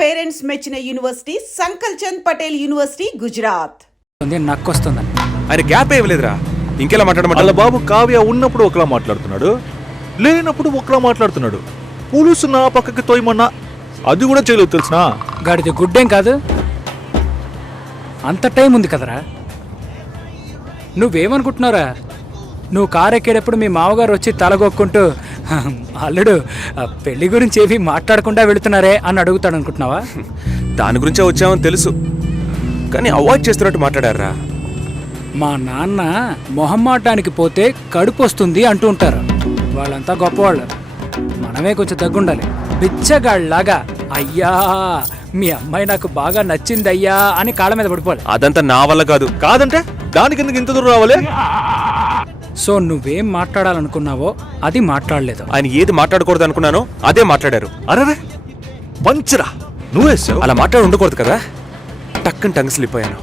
Parents మెచ్చిన university సంకల్ Chand Patel university Gujarat. నక్కొస్తుందని ఆయన gap ఇవ్వలేదురా. ఇంకెలా మాట్లాడమంట? వాళ్ళ బాబు కావ్య ఉన్నప్పుడు ఒకలా మాట్లాడుతున్నాడు, లేనప్పుడు ఒకలా మాట్లాడుతున్నాడు. పులుసు నా పక్కకి తోయమన్నా అది కూడా చేయలేదు తెలుసునా? గాడిది గుడ్డేం కాదు, అంత టైం ఉంది కదరా. నువ్వేమనుకుంటున్నారా? నువ్వు కారు ఎక్కేటప్పుడు మీ మామగారు వచ్చి తలగొక్కుంటూ అల్లుడు పెళ్లి గురించి ఏవి మాట్లాడకుండా వెళుతున్నారే అని అడుగుతాడు అనుకుంటున్నావా? దాని గురించే వచ్చామని తెలుసు, కానీ అవాయిడ్ చేస్తున్నట్టు మాట్లాడారా. మా నాన్న మొహమ్మాటానికి పోతే కడుపు వస్తుంది అంటూ ఉంటారు. వాళ్ళంతా గొప్పవాళ్ళు, మనమే కొంచెం తగ్గుండాలి. బిచ్చగాళ్ళలాగా అయ్యా మీ అమ్మాయి నాకు బాగా నచ్చింది అయ్యా అని కాళ్ళ మీద పడిపోవాలి. అదంతా నా వల్ల కాదు. కాదంటే దానికి ఎందుకు ఇంత దూరం రావాలి? సో నువ్వేం మాట్లాడాలనుకున్నావో అది మాట్లాడలేదు. ఆయన ఏది మాట్లాడకూడదు అనుకున్నానో అదే మాట్లాడారు. అరే మంచిరా, నువ్వే అలా మాట్లాడి ఉండకూడదు కదా. టక్కని టంగ్ స్లిప్ అయ్యాను.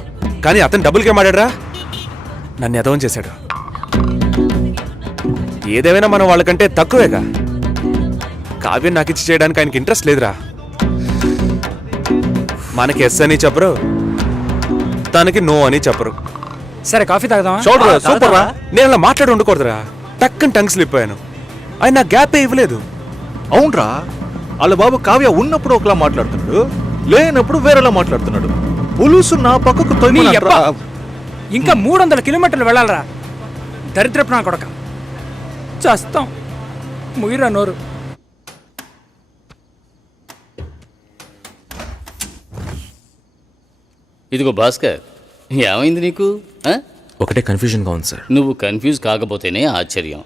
కానీ అతను డబుల్ గేమ్ ఆడారా, నన్ను ఎదవం చేశాడు. ఏదేమైనా మనం వాళ్ళకంటే తక్కువేగా. కావ్యం నాకు ఇచ్చి చేయడానికి ఆయనకి ఇంట్రెస్ట్ లేదురా. మనకి ఎస్ అని చెప్పరు, తనకి నో అని చెప్పరు. సరే కాఫీ తాగుదామా? సూపర్ రా. నేను అలా మాట్లాడి ఉండకూడదురా. టక్కని టంగ్ స్లిప్ అయ్యాను. ఆయన నాకు గ్యాపే ఇవ్వలేదు. అవునరా, వాళ్ళ బాబు కావ్య ఉన్నప్పుడు ఒకలా మాట్లాడుతున్నాడు, లేనప్పుడు వేరేలా మాట్లాడుతున్నాడు. పులుసు నా పక్కకు తోయమన్నా ఇంకా 300 కిలోమీటర్లు వెళ్ళాలరా. దరిద్రపు నా కొడక, చేస్తాం ముగిరా నోరు. ఇదిగో భాస్కర్, ఏమైంది నీకు? ఒకటే కన్ఫ్యూజన్గా ఉంది సార్. నువ్వు కన్ఫ్యూజ్ కాకపోతేనే ఆశ్చర్యం.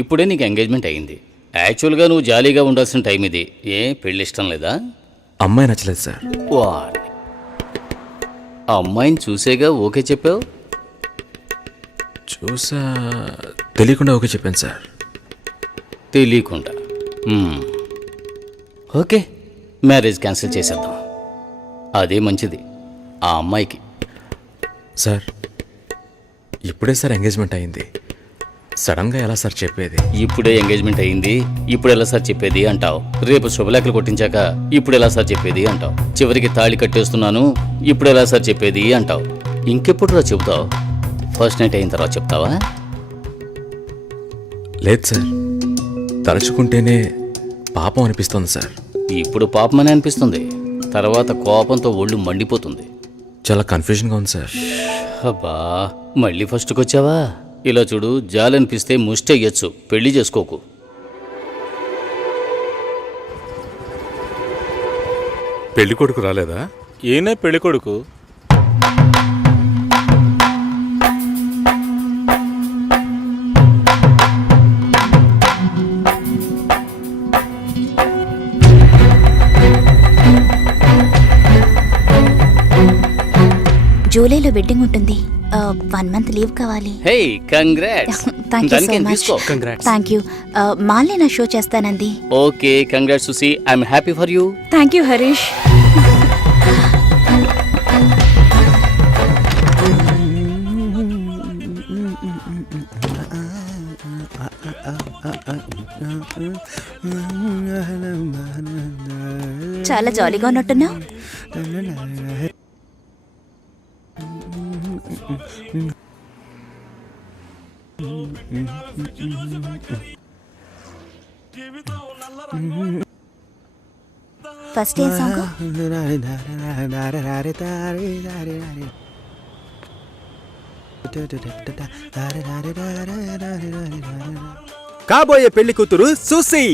ఇప్పుడే నీకు ఎంగేజ్మెంట్ అయింది. యాక్చువల్గా నువ్వు జాలీగా ఉండాల్సిన టైం ఇది. ఏ పెళ్ళి ఇష్టం లేదా? అమ్మాయి నచ్చలేదు సార్. వాట్, అమ్మాయిని చూసేగా ఓకే చెప్పావు? చూసా, తెలియకుండా ఓకే చెప్పాను సార్. తెలియకుండా? ఓకే, మ్యారేజ్ క్యాన్సిల్ చేసేద్దాం. అదే మంచిది ఆ అమ్మాయికి. సార్ ఇప్పుడే సార్ ఎంగేజ్మెంట్ అయింది, సడన్గా ఎలా సార్ చెప్పేది? ఇప్పుడే ఎంగేజ్మెంట్ అయింది, ఇప్పుడు ఎలా సార్ చెప్పేది అంటావు. రేపు శుభలేఖలు కొట్టించాక ఇప్పుడు ఎలా సార్ చెప్పేది అంటావు. చివరికి తాళి కట్టేస్తున్నాను, ఇప్పుడు ఎలా సార్ చెప్పేది అంటావు. ఇంకెప్పుడు రా చెబుతావు? ఫస్ట్ నైట్ అయిన తర్వాత చెప్తావా? లేదు సార్, తలుచుకుంటేనే పాపం అనిపిస్తుంది సార్. ఇప్పుడు పాపమని అనిపిస్తుంది, తర్వాత కోపంతో ఒళ్ళు మండిపోతుంది. చాలా కన్ఫ్యూజన్గా ఉంది సార్. అబ్బా, మళ్ళీ ఫస్ట్కి వచ్చావా? ఇలా చూడు, జాలనిపిస్తే ముష్టెయ్యొచ్చు, పెళ్లి చేసుకోకు. పెళ్లి కొడుకు రాలేదా? ఈయనే పెళ్లి కొడుకు. జూలైలో వెడ్డింగ్ ఉంటుంది. 1 month లీవ్ కావాలి. Hey congrats. Thank you so much. Thank you. మాల్ని నా షో చేస్తానంది. Okay, congrats Susi, I'm happy for you. Thank you Harish. చాలా జాలీగా ఉన్నట్టున్నావు. ఫస్ట్ ఏ సాంగ్? కాబోయే పెళ్లి కూతురు సుసి.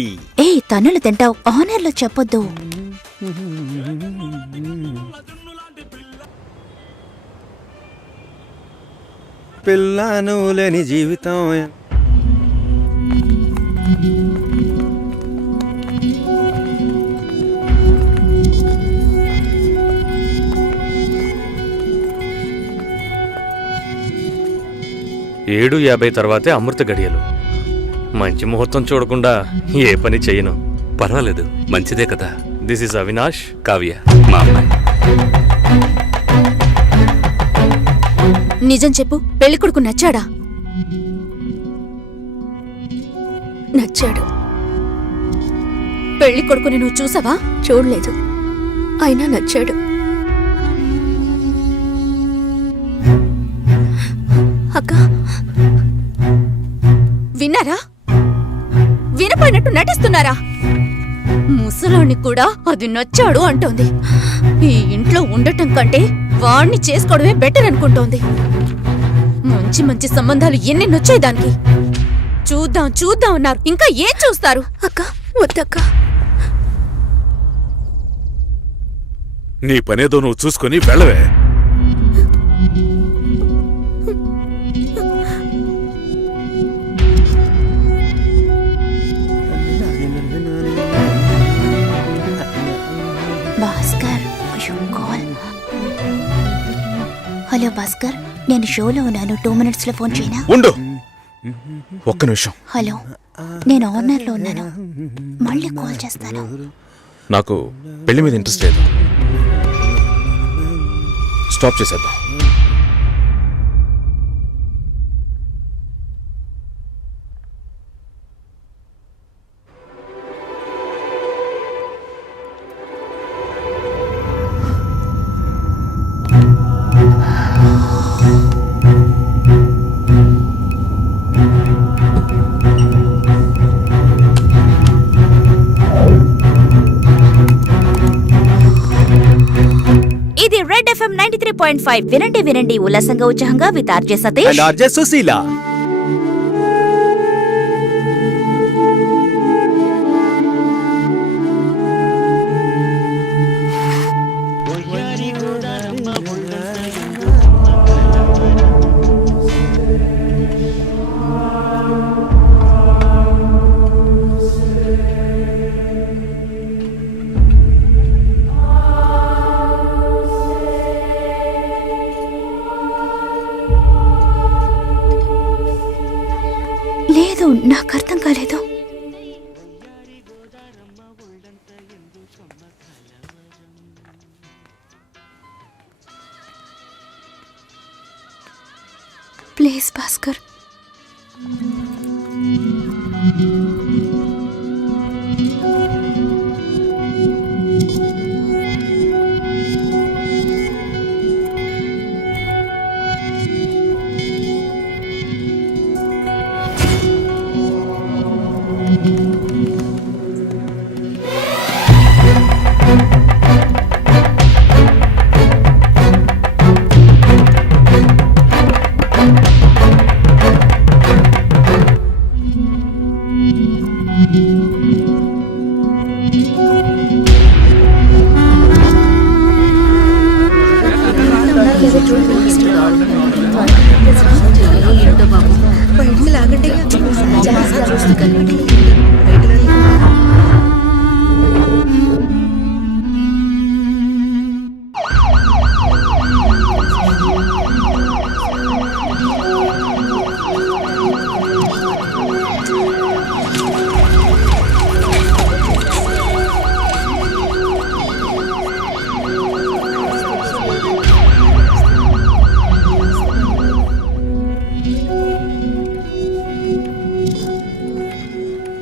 ఏ తన్నులు తింటావు, ఆనర్లో చెప్పొద్దు. పిల్లను లేని జీవితం. ఏడు 50 తర్వాతే అమృత గడియలు. మంచి ముహూర్తం చూడకుండా ఏ పని చేయను. పర్వాలేదు, మంచిదే కదా. దిస్ ఇస్ అవినాష్, కావ్య మా అమ్మాయి. నిజం చెప్పు, పెళ్లి కొడుకు నచ్చాడా? నచ్చాడు. పెళ్లి కొడుకుని నువ్వు చూసావా? చూడలేదు. అయినా నచ్చాడు. అక్క విన్నారా? వినపోయినట్టు నటిస్తున్నారా? ముసలాన్ని కూడా అది నచ్చాడు అంటోంది. ఈ ఇంట్లో ఉండటం కంటే వాణ్ణి చేసుకోవడమే బెటర్ అనుకుంటోంది. మంచి మంచి సంబంధాలు ఎన్ని నచ్చాయి దానికి. చూద్దాం చూద్దాం అన్నారు, ఇంకా ఏం చూస్తారు? అక్క వద్దక్క. నీ పనేదో నువ్వు చూసుకొని వెళ్ళవే. భాస్కర్, హలో భాస్కర్, నేను షోలో ఉన్నాను. 2 minutes లో ఫోన్ చేయనా? ఉండు, ఒక్క నిమిషం. హలో, నేను ఆనర్లో ఉన్నాను, మళ్ళీ కాల్ చేస్తాను. నాకు పెళ్లి మీద ఇంట్రెస్ట్ లేదు. స్టాప్ చేసేద్దాం. ఇది రెడ్ FM 93.5. వినండి వినండి ఉల్లాసంగా ఉత్సాహంగా with RJ Satish and RJ Sushila. లేదు, నాకు అర్థం కాలేదు. ప్లీజ్ భాస్కర్.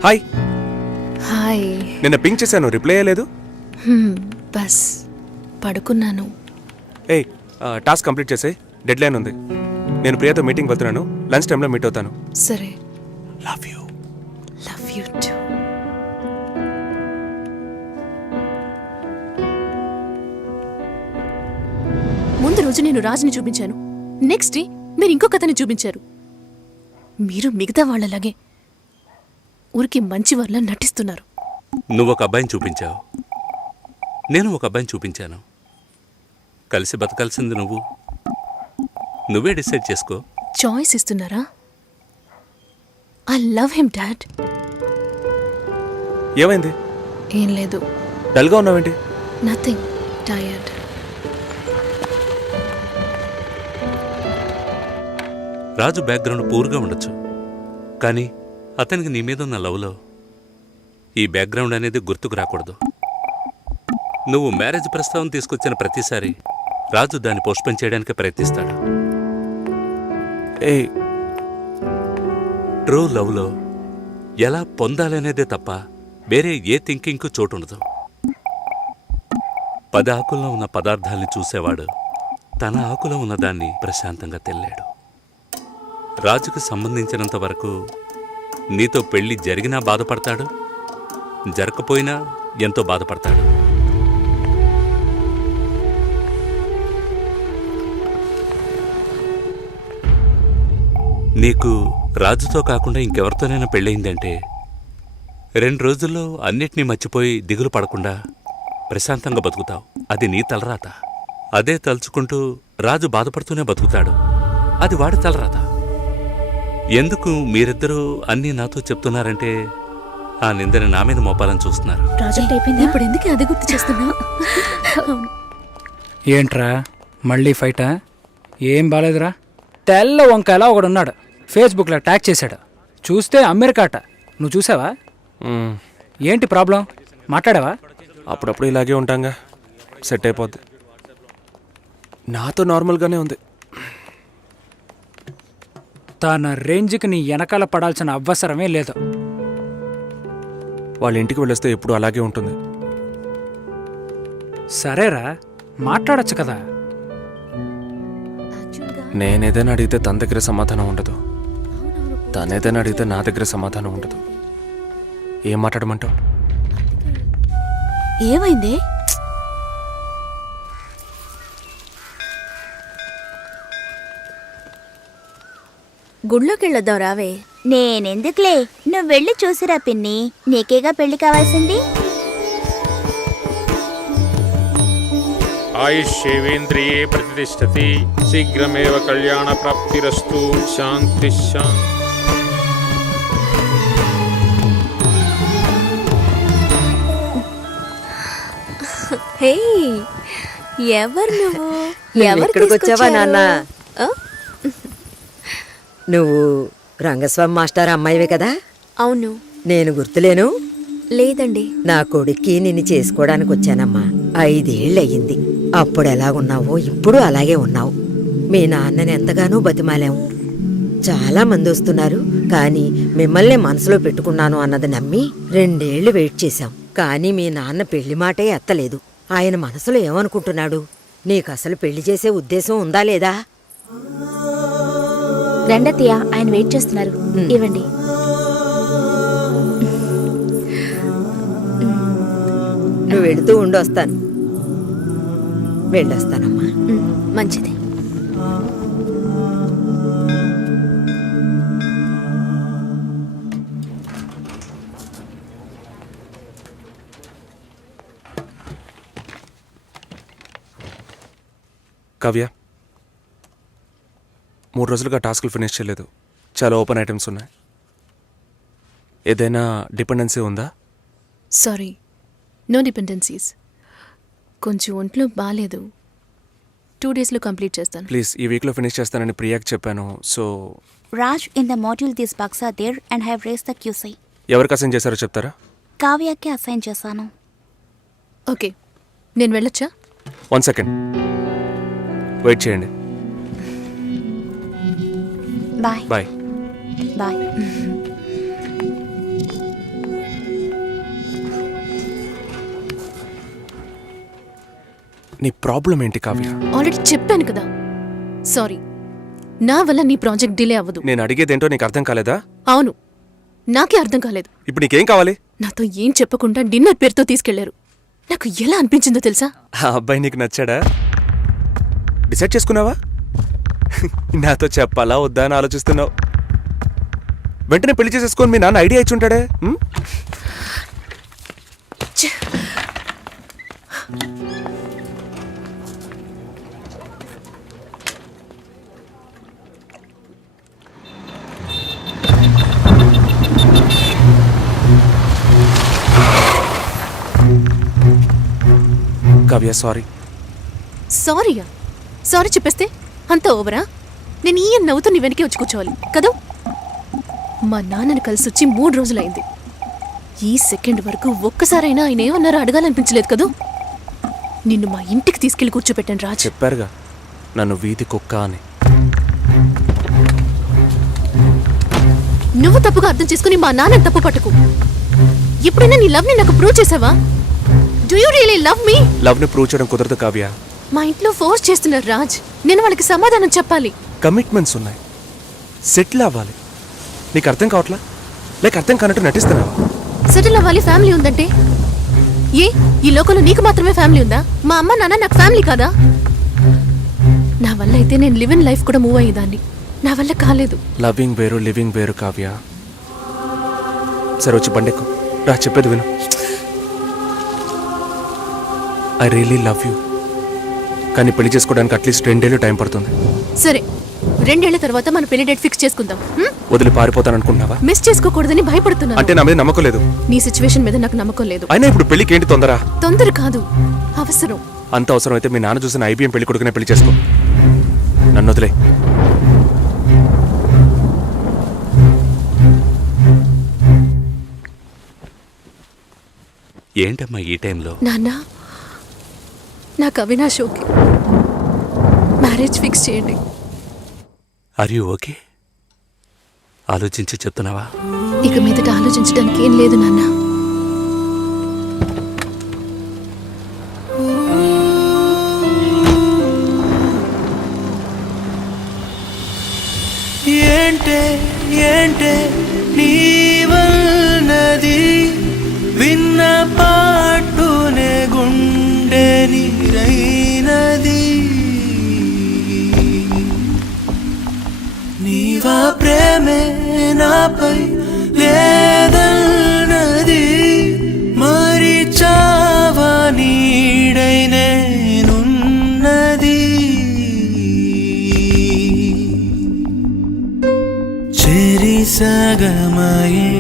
హాయ్. హాయ్. నిన్న పింక్ చేశాను, రిప్లై అయ్యలేదు. బస్ పడుకున్నాను. ఏ టాస్క్ కంప్లీట్ చేసే, డెడ్ లైన్ ఉంది. నేను ప్రియతో మీటింగ్ వెళ్తున్నాను, లంచ్ టైంలో మీట్ అవుతాను. సరే. Love you. Love you too. ముందు రోజు నేను రాజుని చూపించాను, నెక్స్ట్ డే మీరు ఇంకొక అతన్ని చూపించారు. మీరు మిగతా వాళ్ళలాగే ఊరికి మంచి వాళ్ళ నటిస్తున్నారు. నువ్వు ఒక అబ్బాయిని చూపించావు, నేను ఒక అబ్బాయిని చూపించాను. కలిసి బతకాల్సింది నువ్వే డిసైడ్ చేసుకో. చాయిస్ ఇస్తున్నారా? I love him dad. ఏమైంది? ఏం లేదు. డల్గా ఉన్నావేంటి? Nothing, tired. రాజు బ్యాక్గ్రౌండ్ పూర్గా ఉండొచ్చు, కానీ అతనికి నీ మీద ఉన్న లవ్లో ఈ బ్యాక్గ్రౌండ్ అనేది గుర్తుకు రాకూడదు. నువ్వు మ్యారేజ్ ప్రస్తావన తీసుకొచ్చిన ప్రతిసారి రాజు దాన్ని పోస్ట్పోన్ చేయడానికి ప్రయత్నిస్తాడు. ట్రూ లవ్లో ఎలా పొందాలనేదే తప్ప వేరే ఏ థింకింగ్కు చోటుండదు. 10 ఆకుల్లో ఉన్న పదార్థాల్ని చూసేవాడు తన ఆకులో ఉన్నదాన్ని ప్రశాంతంగా తెల్లాడు. రాజుకు సంబంధించినంత వరకు నీతో పెళ్లి జరిగినా బాధపడతాడు, జరగకపోయినా ఎంతో బాధపడతాడు. నీకు రాజుతో కాకుండా ఇంకెవరితోనైనా పెళ్ళయిందంటే 2 రోజుల్లో అన్నిటినీ మర్చిపోయి దిగులు పడకుండా ప్రశాంతంగా బతుకుతావు. అది నీ తలరాత. అదే తలుచుకుంటూ రాజు బాధపడుతూనే బతుకుతాడు. అది వాడి తలరాత. ఎందుకు మీరిద్దరూ అన్నీ నాతో చెప్తున్నారంటే ఆ నిందని నా మీద మోపాలని చూస్తున్నారు. ప్రాజెక్ట్ అయిపోయింది. ఇప్పుడు ఎందుకు అది గుర్తు చేస్తున్నా? ఏంట్రా మళ్ళీ ఫైటా? ఏం బాలేదురా. తెల్ల వంకాయలా ఒకడున్నాడు, ఫేస్బుక్లో ట్యాగ్ చేశాడు. చూస్తే అమెరికాట. నువ్వు చూసావా? ఏంటి ప్రాబ్లం? మాట్లాడావా? అప్పుడప్పుడు ఇలాగే ఉంటాంగా, సెట్ అయిపోద్ది. నాతో నార్మల్గానే ఉంది. తన రేంజ్కి నీ వెనకాల పడాల్సిన అవసరమే లేదు. వాళ్ళ ఇంటికి వెళ్ళొస్తే ఎప్పుడు అలాగే ఉంటుంది. సరేరా, మాట్లాడొచ్చు కదా. నేనేదైనా అడిగితే తన దగ్గర సమాధానం ఉండదు, తనేదైనా అడిగితే నా దగ్గర సమాధానం ఉండదు. ఏం మాట్లాడమంటావు? ఏమైంది? గుళ్ళోకి వెళ్ళొద్దాం రావే. నేనెందుకులే, నువ్వు వెళ్ళి చూసిరా పిన్ని. నీకేగా పెళ్లి కావాల్సింది. ఆయుష్యేవేంద్రియే ప్రతిష్టతి, శీఘ్రమేవ కళ్యాణ ప్రాప్తిరస్తు. శాంతి శాంతి. హే, ఎవరు నువ్వు? ఎక్కడికి వచ్చావా నాన్న? నువ్వు రంగస్వామి మాస్టర్ అమ్మాయివే కదా? అవును. నేను గుర్తులేను? లేదండి. నా కొడుక్కి నిన్ను చేసుకోవడానికి వచ్చానమ్మా. 5 ఏళ్ళయ్యింది. అప్పుడు ఎలా ఉన్నావో ఇప్పుడు అలాగే ఉన్నావు. మీ నాన్నని ఎంతగానో బతిమాలాము. చాలా మంది వస్తున్నారు, కానీ మిమ్మల్ని మనసులో పెట్టుకున్నాను అన్నది నమ్మి 2 ఏళ్లు వెయిట్ చేశాం. కానీ మీ నాన్న పెళ్లి మాటే ఎత్తలేదు. ఆయన మనసులో ఏమనుకుంటున్నాడు? నీకు అసలు పెళ్లి చేసే ఉద్దేశం ఉందా లేదా? రండత్తయ్య, ఆయన వెయిట్ చేస్తున్నారు. ఇవ్వండి. నువ్వు వెళుతూ ఉండి వస్తాను. వెళ్ళొస్తానమ్మా. మంచిది. కావ్య, 3 రోజులుగా టాస్కులు ఫినిష్ చేయలేదు. చాలా ఓపెన్ ఐటమ్స్ ఉన్నాయి. ఏదైనా డిపెండెన్సీ ఉందా? Sorry, no dependencies. కొంచెం ఒంట్లో బాగాలేదు. 2 డేస్లో కంప్లీట్ చేస్తాను. ప్లీజ్, ఈ వీక్లో ఫినిష్ చేస్తానని ప్రియాకి చెప్పాను. So Raj, in the module this box are there and have raise the క్యూసై. ఎవరికి అసైన్ చేశారో చెప్తారా? కావ్యకి అసైన్ చేశాను. ఓకే, నేను వెళ్ళొచ్చా? 1 సెకండ్ వెయిట్ చేయండి. బాయ్. బాయ్. బాయ్. నీ ప్రాబ్లం ఏంటి కావ్య? ఆల్రెడీ చెప్పాను కదా. సారీ, నా వల్ల నీ ప్రాజెక్ట్ డిలే అవ్వదు. నేను అడిగేదేంటో నీకు అర్థం కాలేదా? అవును, నాకే అర్థం కాలేదు. ఇప్పుడు నీకేం కావాలి? నాతో ఏం చెప్పకుండా డిన్నర్ పేరుతో తీసుకెళ్లారు. నాకు ఎలా అనిపించిందో తెలుసా? ఆ అబ్బాయి నీకు నచ్చాడా? డిసైడ్ చేసుకున్నావా? నాతో చెప్పాలా వద్దా అని ఆలోచిస్తున్నావు. వెంటనే పెళ్లి చేసేసుకొని మీ నాన్న ఐడియా ఇచ్చి ఉంటాడే. కావ్య, సారీ. సారీయా? సారీ చెప్పేస్తే అంత ఓవరా? నేను ఈ నవ్వుతూ నీ వెనకే వచ్చి కూర్చోవాలి కదా? మా నాన్నని కలిసి వచ్చి 3 రోజులైంది. ఈ సెకండ్ వరకు ఒక్కసారైనా ఆయన ఏమన్నారో అడగాలనిపించలేదు కదూ? నిన్ను మా ఇంటికి తీసుకెళ్లి కూర్చోపెట్టాను రాజ్. చెప్పారుగా నన్ను వీధి కుక్క అని. నువ్వు తప్పుగా అర్థం చేసుకుని మా నాన్నని తప్పు పట్టుకు. ఎప్పుడైనా నీ లవ్ని నాకు ప్రూవ్ చేసావా? Do you really love me? Love ని ప్రూవ్ చేయడం కుదరదు కావ్య. మా ఇంట్లో ఫోర్స్ చేస్తున్నారు రాజ్. నేను వాళ్ళకి సమాధానం చెప్పాలి. కమిట్మెంట్స్ ఉన్నాయి, సెటిల్ అవ్వాలి. నీకు అర్థం కావట్లా? లేక అర్థం కానట్టు నటిస్తున్నావా? సెటిల్ అవ్వాలి, ఫ్యామిలీ ఉందంటే ఏ ఈ లోకంలో నీకు మాత్రమే ఫ్యామిలీ ఉందా? మా అమ్మ నాన్న నాకు ఫ్యామిలీ కాదా? నా వల్ల అయితే నేను లివ్ ఇన్ లైఫ్ కూడా మూవ్ అయ్యేదాన్ని. నా వల్ల కాలేదు. లవింగ్ వేరు, లివింగ్ వేరు కావ్య. సరే వచ్చి బండెక్కు రా, చెప్పేది విను. ఐ రియలీ లవ్ యూ, కానీ పెళ్లి చేసుకోవడానికి అట్లీస్ట్ 2 ఏళ్ళు టైం పడుతుంది. సరే 2 ఏళ్ల తర్వాత మన పెళ్లి డేట్ ఫిక్స్ చేసుకుందాం. వదిలి పారిపోతాను అనుకుంటున్నావా? మిస్ చేసుకోకూడదని భయపడుతున్నా. అంటే నా మీద నమ్మకం లేదు? నీ సిచ్యువేషన్ మీద నాకు నమ్మకం లేదు. అయినా ఇప్పుడు పెళ్లికి ఏంటి తొందర? తొందర కాదు, అవసరం. అంత అవసరం అయితే మీ నాన్న చూసిన IBM పెళ్లి కొడుకునే పెళ్లి చేసుకో. నన్ను వదిలే. ఏంటమ్మా ఈ టైంలో? నాన్న, నాకు అవినాష్ ఓకే. మ్యారేజ్ ఫిక్స్ చేయండి. Are you okay? ఆలోచించి చెప్తున్నావా? ఇక మీదట ఆలోచించడానికి ఏం లేదు నాన్న. ఏంటే ఏంటే నీవన్నది విన్న పాటునే గుండె నీరైనది. నీవా ప్రేమే నాపై లేదన్నది, మరి చావా నీడై నేనున్నది. చెరిసగమయే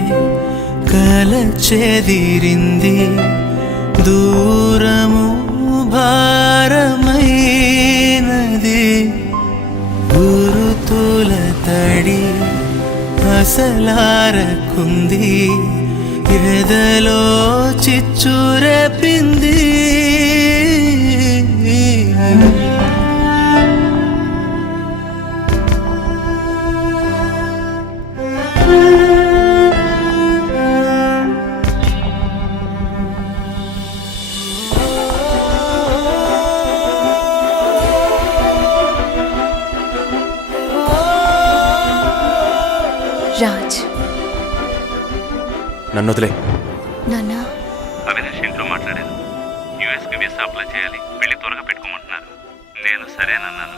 కల చెదిరింది, దూరము భారమైనది. గురుతుల తడి అసలారకుంది, ఎదలో చిచ్చురెపింది. రాజ్, నన్ను వదిలే. నాన్న, అవినాష్ ఇంట్లో మాట్లాడాను. యూఎస్కి వీసా అప్లై చేయాలి, పెళ్లి త్వరగా పెట్టుకోమంటున్నారు. నేను సరేనన్నాను.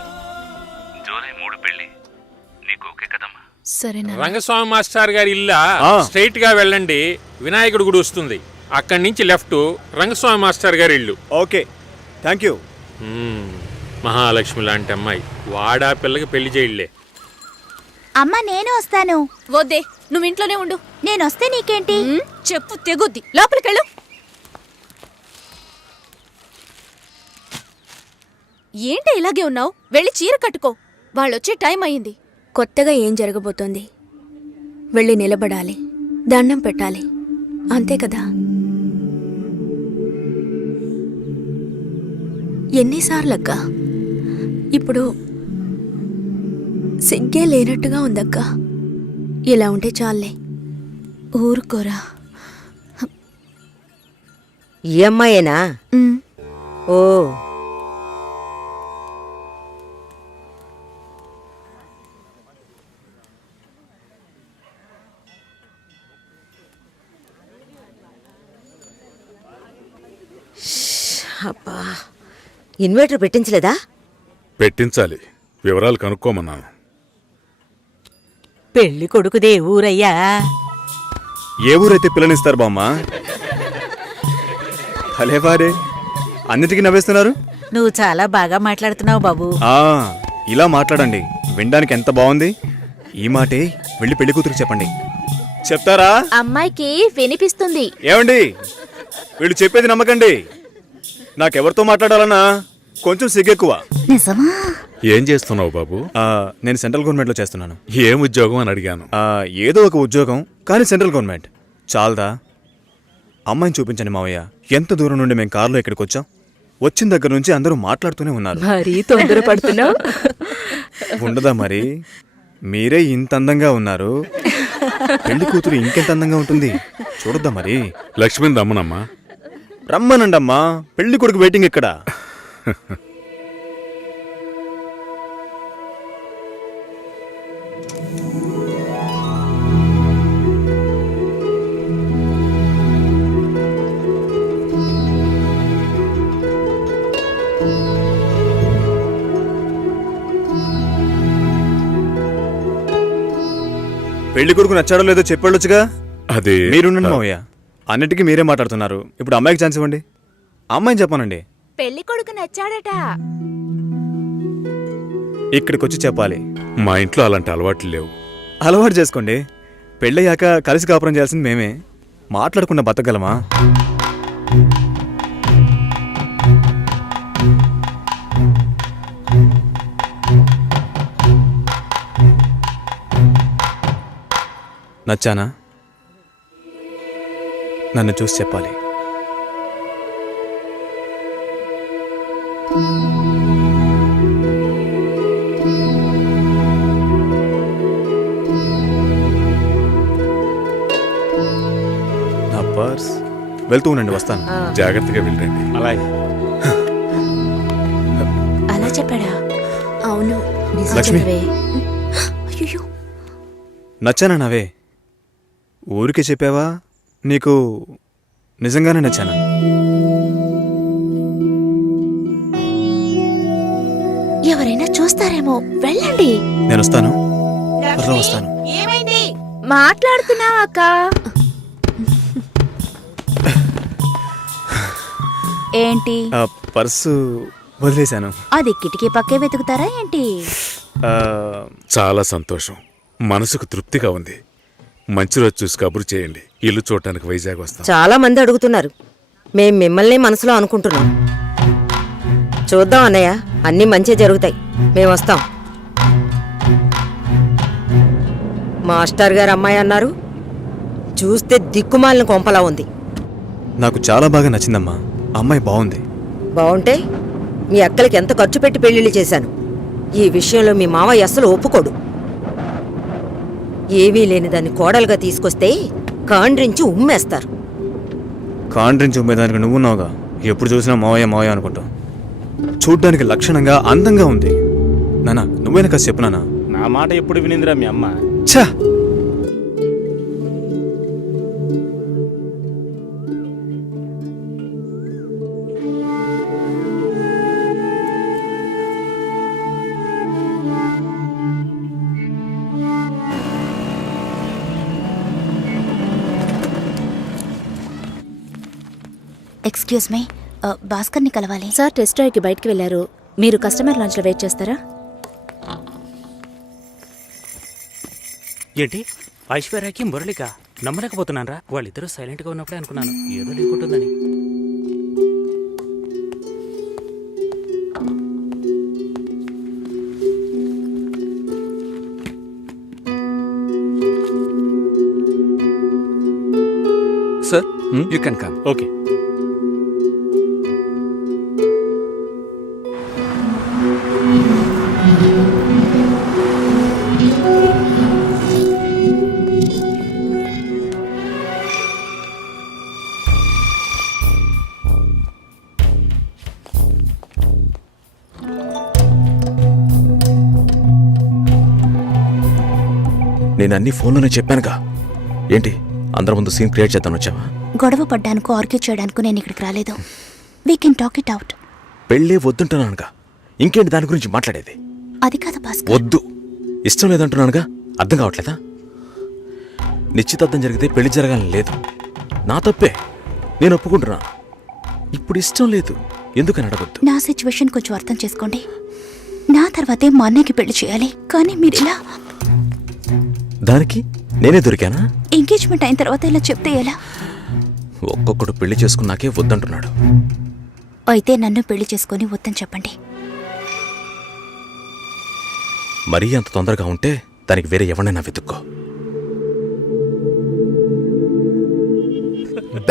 జూలై 3 పెళ్లి. నీకు ఓకే కదమ్మా? సరే నాన్న. రంగస్వామి మాస్టర్ గారి ఇల్లా స్ట్రైట్ గా వెళ్ళండి, వినాయకుడు గుడి వస్తుంది. అక్కడి నుంచి లెఫ్ట్ రంగస్వామి మాస్టర్ గారి ఇల్లు. Okay, thank you. మహాలక్ష్మి లాంటి అమ్మాయి, వాడా పిల్లకి పెళ్లి చేయలే. అమ్మా నేను వస్తాను. వద్దే, నువ్వు ఇంట్లోనే ఉండు. నేను వస్తే నీకేంటి? చెప్పు తెగుద్ది. లోపలికెళ్ళు. ఏంటి ఇలాగే ఉన్నావు? వెళ్ళి చీర కట్టుకో. వాళ్ళొచ్చే టైం అయింది. కొత్తగా ఏం జరగబోతోంది? వెళ్ళి నిలబడాలి, దండం పెట్టాలి, అంతే కదా. ఎన్నిసార్లక్క? ఇప్పుడు సిగ్గే లేనట్టుగా ఉందక్క. ఇలా ఉంటే చాలే. ఊరుకోరా. ఈ అమ్మాయేనా? ఓ, అబ్బా, ఇన్వర్టర్ పెట్టించలేదా? పెట్టించాలి, వివరాలు కనుక్కోమన్నాను. పెళ్లి కొడుకుదే ఊరయ్యా? ఏ ఊరైతే పిల్లనిస్తారు బామ్మ? భలేవారే, అన్నిటికీ నవ్వేస్తున్నారు. నువ్వు చాలా బాగా మాట్లాడుతున్నావు బాబు. ఇలా మాట్లాడండి, వినడానికి ఎంత బాగుంది. ఈ మాటే వెళ్ళి పెళ్లి కూతురికి చెప్పండి. చెప్తారా? అమ్మాయికి వినిపిస్తుంది. ఏమండి, వీళ్ళు చెప్పేది నమ్మకండి. నాకెవరితో మాట్లాడాలన్నా కొంచెం సిగ్గెక్కువ. నిజమా? ఏం చేస్తున్నావు బాబు? నేను సెంట్రల్ గవర్నమెంట్లో చేస్తున్నాను. ఏం ఉద్యోగం అని అడిగాను. ఏదో ఒక ఉద్యోగం, కానీ సెంట్రల్ గవర్నమెంట్. చాలదా? అమ్మాయిని చూపించండి మావయ్య. ఎంత దూరం నుండి మేము కారులో ఇక్కడికి వచ్చాం. వచ్చిన దగ్గర నుంచి అందరూ మాట్లాడుతూనే ఉన్నారు. మరీ తొందరపడుతున్నావు. ఉండదా మరి? మీరే ఇంత అందంగా ఉన్నారు, పెళ్లి కూతురు ఇంకెంత అందంగా ఉంటుంది. చూడొద్దా మరి? లక్ష్మీని రమ్మనమ్మా. రమ్మనండి అమ్మా, పెళ్లి కొడుకు వెయిటింగ్ ఇక్కడ. పెళ్లి కొడుకు నచ్చాడో లేదో చెప్పాడొచ్చుగా. అది మీరుండండి మావయ్య, అన్నిటికీ మీరే మాట్లాడుతున్నారు. ఇప్పుడు అమ్మాయికి ఛాన్స్ ఇవ్వండి. అమ్మాయిని చెప్పానండి. పెళ్లి కొడుకు నచ్చాడట. ఇక్కడికి వచ్చి చెప్పాలి. మా ఇంట్లో అలాంటి అలవాట్లు లేవు. అలవాటు చేసుకోండి. పెళ్ళయ్యాక కలిసి కాపురం చేయాల్సింది మేమే. మాట్లాడకుండా బతకగలమా? నచ్చానా? నన్ను చూసి చెప్పాలి. నా పర్స్. వెళ్తూ ఉండండి, వస్తాను. జాగ్రత్తగా వెళ్ళండి. అలాగే. అలా చెప్పాడా? అవును. లక్ష్మి. అయ్యో, నచ్చానా నావే? ఊరికే చెప్పావా? నీకు నిజంగానే నచ్చానా? ఎవరైనా చూస్తారేమో, వెళ్ళండి. నేను వస్తాను. త్వరలో వస్తాను. ఏమైంది? మాట్లాడుతున్నావా అక్క? ఏంటి? ఆ పర్సు వదిలేశాను. అది కిటికీ పక్కే వెతుకుతారా ఏంటి? ఆ, చాలా సంతోషం. మనసుకు తృప్తిగా ఉంది. మంచి రోజు చూసి కబురు చేయండి. ఇల్లు చూడటానికి వైజాగ్ వస్తాం. చాలా మంది అడుగుతున్నారు. మేం మిమ్మల్ని మనసులో అనుకుంటున్నాం. చూద్దాం అన్నయ్య, అన్నీ మంచి జరుగుతాయి. మేము వస్తాం. మాస్టర్ గారు అమ్మాయి అన్నారు. చూస్తే దిక్కుమాలిన కొంపలా ఉంది. నాకు చాలా బాగా నచ్చిందమ్మా. అమ్మాయి బాగుంది. బావుంటే మీ అక్కలకి ఎంత ఖర్చు పెట్టి పెళ్లిళ్ళు చేశాను. ఈ విషయంలో మీ మావయ్య అస్సలు ఒప్పుకోడు. ఏవీ లేని దాన్ని కోడలుగా తీసుకొస్తే కాండ్రించి ఉమ్మేస్తారు. కాండ్రించి ఉమ్మేదానికి నువ్వున్నావుగా. ఎప్పుడు చూసినా మావయ్య మావయ్య అనుకుంటావు. చూడ్డానికి లక్షణంగా అందంగా ఉంది. నానా, నువ్వేనా కాస్త చెప్పు నానా. నా మాట ఎప్పుడు వినిందిరా మీ అమ్మ? ఛా! ఎక్స్క్యూజ్ మీ, భాస్కర్ని కలవాలి. సార్ టెస్ట్ డ్రైవ్కి బయటికి వెళ్ళారు. మీరు కస్టమర్ లాంచ్లో వెయిట్ చేస్తారా? ఏంటి, ఐశ్వర్యకి మురళిక? నమ్మలేకపోతున్నాను రా. వాళ్ళిద్దరూ సైలెంట్గా ఉన్నప్పుడే అనుకున్నాను ఏదో లేకుంటుందని. Sir, you can come. Okay. నేను అన్ని ఫోన్లోనే చెప్పానుగా. ఏంటి, అందరి ముందు సీన్ క్రియేట్ చేద్దాం వచ్చావా? గొడవ పడ్డానుకో, ఆర్గ్యూ చేయడానికి నేను ఇక్కడికి రాలేదు. We can talk it out. పెళ్ళే వద్దుంటున్నానుగా, ఇంకేంటి దాని గురించి మాట్లాడేది? అది కాదు భాస్కర్. వద్దు, ఇష్టం లేదంటున్నానుగా. అర్థం కావట్లేదా? నిశ్చితార్థం జరిగితే పెళ్లి జరగాలని లేదు. నా తప్పే, నేను ఒప్పుకుంటున్నా. ఇప్పుడు ఇష్టం లేదు, ఎందుకని అడగొద్దు. నా సిచ్యువేషన్ కొంచెం అర్థం చేసుకోండి. నా తర్వాతే మా అన్నయ్యకి పెళ్లి చేయాలి. కానీ మీరు ఇలా దానికి నేనే దొరికానా? ఎంగేజ్మెంట్ అయిన తర్వాత ఇలా చెప్తే ఎలా? ఒక్కొక్కడు పెళ్లి చేసుకున్నాకే వద్దంటున్నాడు. అయితే నన్ను పెళ్లి చేసుకొని వద్దని చెప్పండి. మరీ అంత తొందరగా ఉంటే దానికి వేరే ఎవరినైనా వెతుక్కో.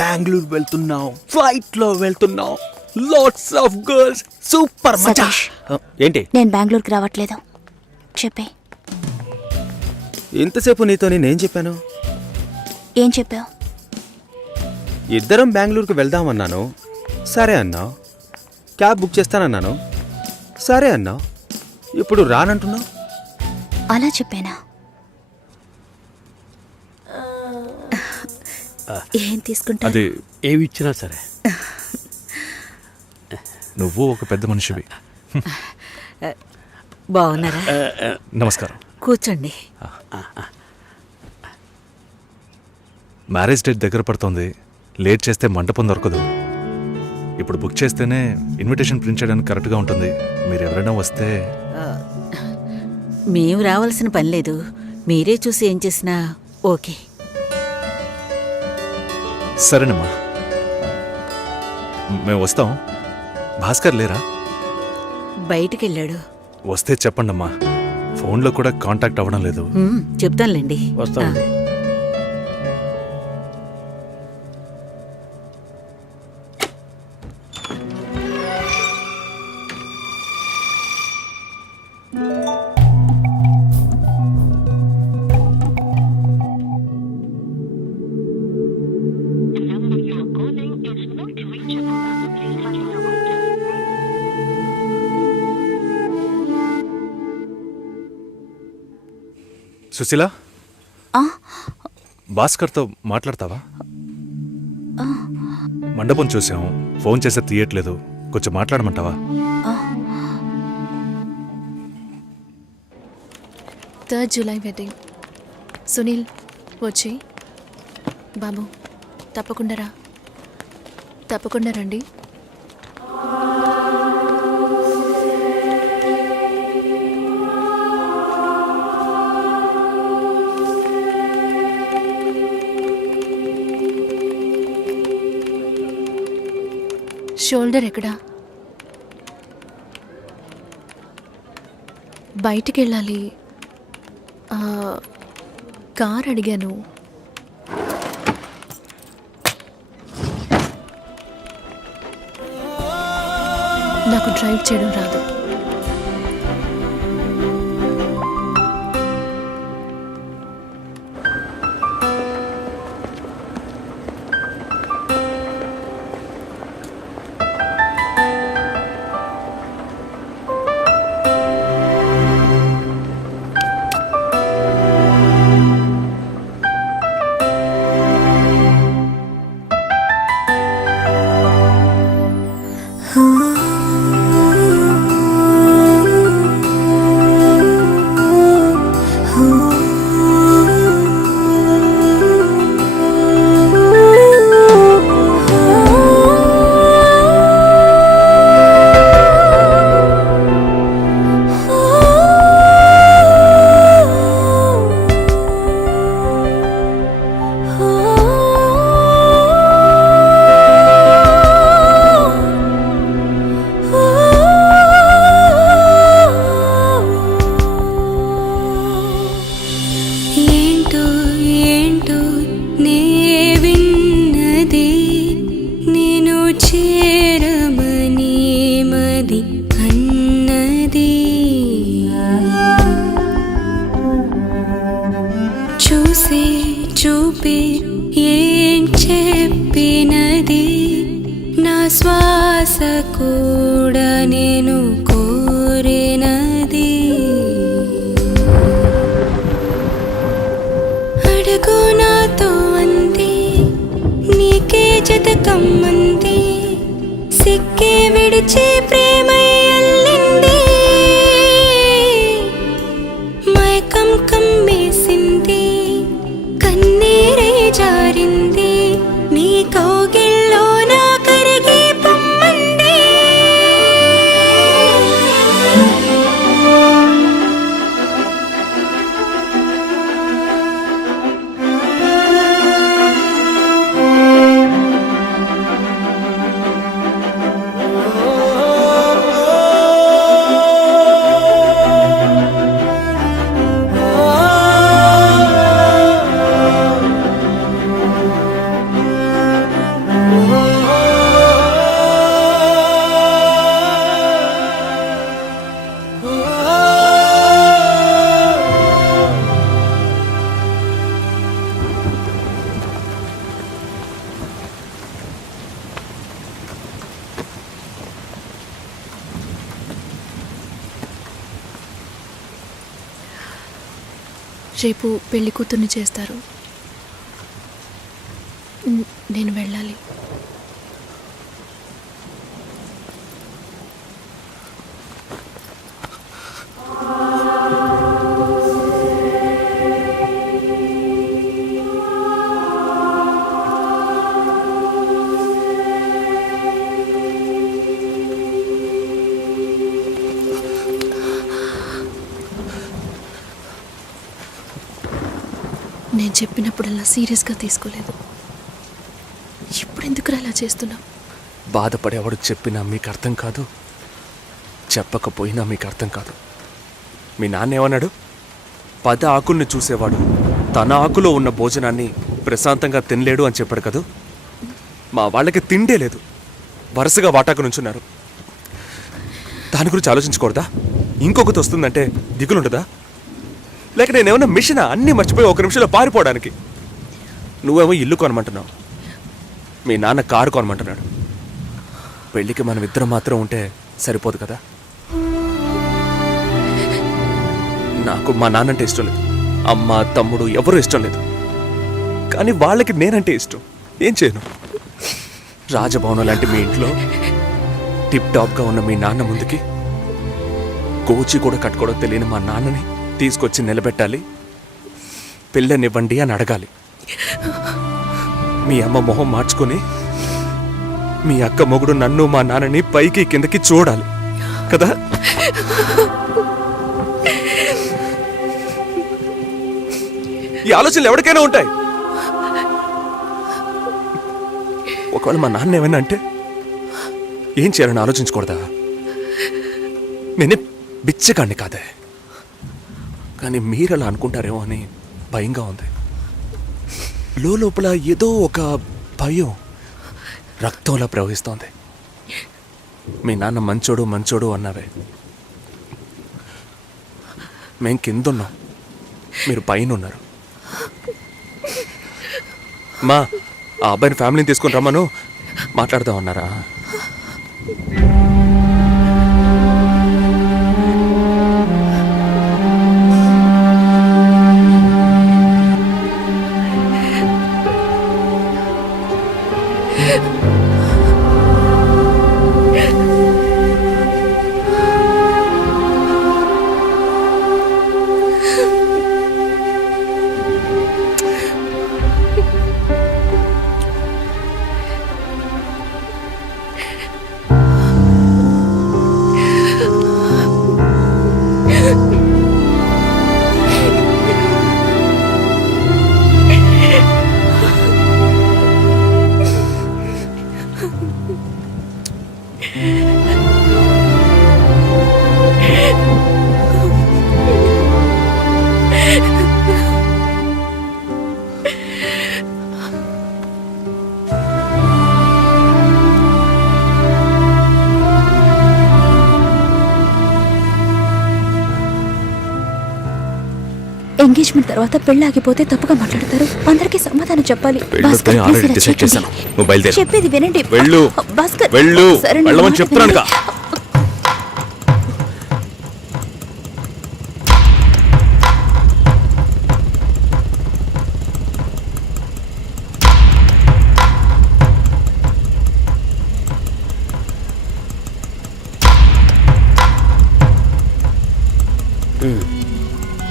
బెంగళూరు వెళ్తున్నావు, ఫ్లైట్ లో వెళ్తున్నావు, లాట్స్ ఆఫ్ గర్ల్స్, సూపర్ మజా. ఏంటి, నేను బెంగళూరుకి రావట్లేదు. చెప్పే. ఇంతసేపు నీతో నేనేం చెప్పాను? ఏం చెప్పావు? ఇద్దరం బెంగళూరుకు వెళ్దామన్నాను. సరే అన్నావు. క్యాబ్ బుక్ చేస్తానన్నాను. సరే అన్నావు. ఇప్పుడు రానంటున్నావు. అలా చెప్పానా? ఏం తీసుకుంటా? అది ఏమి ఇచ్చినా సరే. నువ్వు ఒక పెద్ద మనిషివి. బాగున్నారా? నమస్కారం. కూర్చోండి. మ్యారేజ్ డేట్ దగ్గర పడుతోంది. లేట్ చేస్తే మంటపం దొరకదు. ఇప్పుడు బుక్ చేస్తేనే ఇన్విటేషన్ ప్రింట్ చేయడానికి కరెక్ట్గా ఉంటుంది. మీరు ఎవరైనా వస్తే. మేము రావాల్సిన పని లేదు. మీరే చూసి ఏం చేసినా ఓకే. సరేనమ్మా, మేము వస్తాం. భాస్కర్ లేరా? బయటికెళ్ళాడు. వస్తే చెప్పండమ్మా. ఫోన్లో కూడా కాంటాక్ట్ అవ్వడం లేదు. చెప్తానులేండి. వస్తామండి. సుశీల, ఆ, భాస్కర్తో మాట్లాడతావా? మండపం చూసాం, ఫోన్ చేస్తే తీయట్లేదు. కొంచెం మాట్లాడమంటావా? 3rd July wedding. సునీల్ వచ్చి. బాబు తప్పకుండా రండి. షోల్డర్ ఎక్కడా? బయటికి వెళ్ళాలి. కార్ అడిగాను. నాకు డ్రైవ్ చేయడం రాదు. చూపి ఏం చెప్పినది నా శ్వాస కూడా నేను కోరినది అడుగు నాతో అంది నీకే జతకమ్మంది సిక్కే విడిచే ప్రేమై రేపు పెళ్లి కూతుర్ని చేస్తారు. నేను వెళ్ళాలి. నేను చెప్పినప్పుడల్లా సీరియస్గా తీసుకోలేదు. ఇప్పుడు ఎందుకు అలా చేస్తున్నావు? బాధపడేవాడు చెప్పినా మీకు అర్థం కాదు, చెప్పకపోయినా మీకు అర్థం కాదు. మీ నాన్న ఏమన్నాడు? 10 ఆకుల్ని చూసేవాడు తన ఆకులో ఉన్న భోజనాన్ని ప్రశాంతంగా తినలేడు అని చెప్పాడు కదా. మా వాళ్ళకి తిండే లేదు, వరుసగా వాటాకు నుంచున్నారు. దాని గురించి ఆలోచించకూడదా? ఇంకొకటి వస్తుందంటే దిగులుంటుందా? లేక నేనేమన్నా మిషనా అన్నీ మర్చిపోయి 1 నిమిషంలో పారిపోవడానికి? నువ్వేమో ఇల్లు కొనమంటున్నావు, మీ నాన్న కారు కొనమంటున్నాడు. పెళ్ళికి మనం ఇద్దరం మాత్రం ఉంటే సరిపోదు కదా. నాకు మా నాన్నంటే ఇష్టం లేదు, అమ్మ తమ్ముడు ఎవరూ ఇష్టం లేదు. కానీ వాళ్ళకి నేనంటే ఇష్టం. ఏం చేయను? రాజభవనం లాంటి మీ ఇంట్లో టిప్ టాప్గా ఉన్న మీ నాన్న ముందుకి కోచి కూడా కట్టుకోవడం తెలియని మా నాన్నని తీసుకొచ్చి నిలబెట్టాలి, పిల్లనివ్వండి అని అడగాలి. మీ అమ్మ మొహం మార్చుకొని మీ అక్క మొగుడు నన్ను మా నాన్నని పైకి కిందకి చూడాలి కదా. ఈ ఆలోచనలు ఎవరికైనా ఉంటాయి. ఒకవేళ మా నాన్న ఏమైనా అంటే ఏం చేయాలని ఆలోచించకూడదా? నేనే బిచ్చగాడిని కాదే, కానీ మీరు అలా అనుకుంటారేమో అని భయంగా ఉంది. లోపల ఏదో ఒక భయం రక్తంలా ప్రవహిస్తోంది. మీ నాన్న మంచోడు మంచోడు అన్నావే, మేం కిందున్నాం, మీరు పైన ఉన్నారు. మా ఆ అబ్బాయిని ఫ్యామిలీని తీసుకుని రమ్మను, మాట్లాడదాం అన్నారా? ఎంగేజ్మెంట్ తర్వాత పెళ్లి ఆగిపోతే తప్పుగా మాట్లాడతారు. అందరికీ సమాధానం చెప్పాలి. పెళ్ళొద్దని ఆల్రెడీ డిసైడ్ చేశాను. నువ్వు బయలుదేరు. చెప్పేది వినండి వెళ్ళు. భాస్కర్. వెళ్ళు. సరే, నా వెళ్ళమని మాట చెప్తున్నాను వినండి. కా.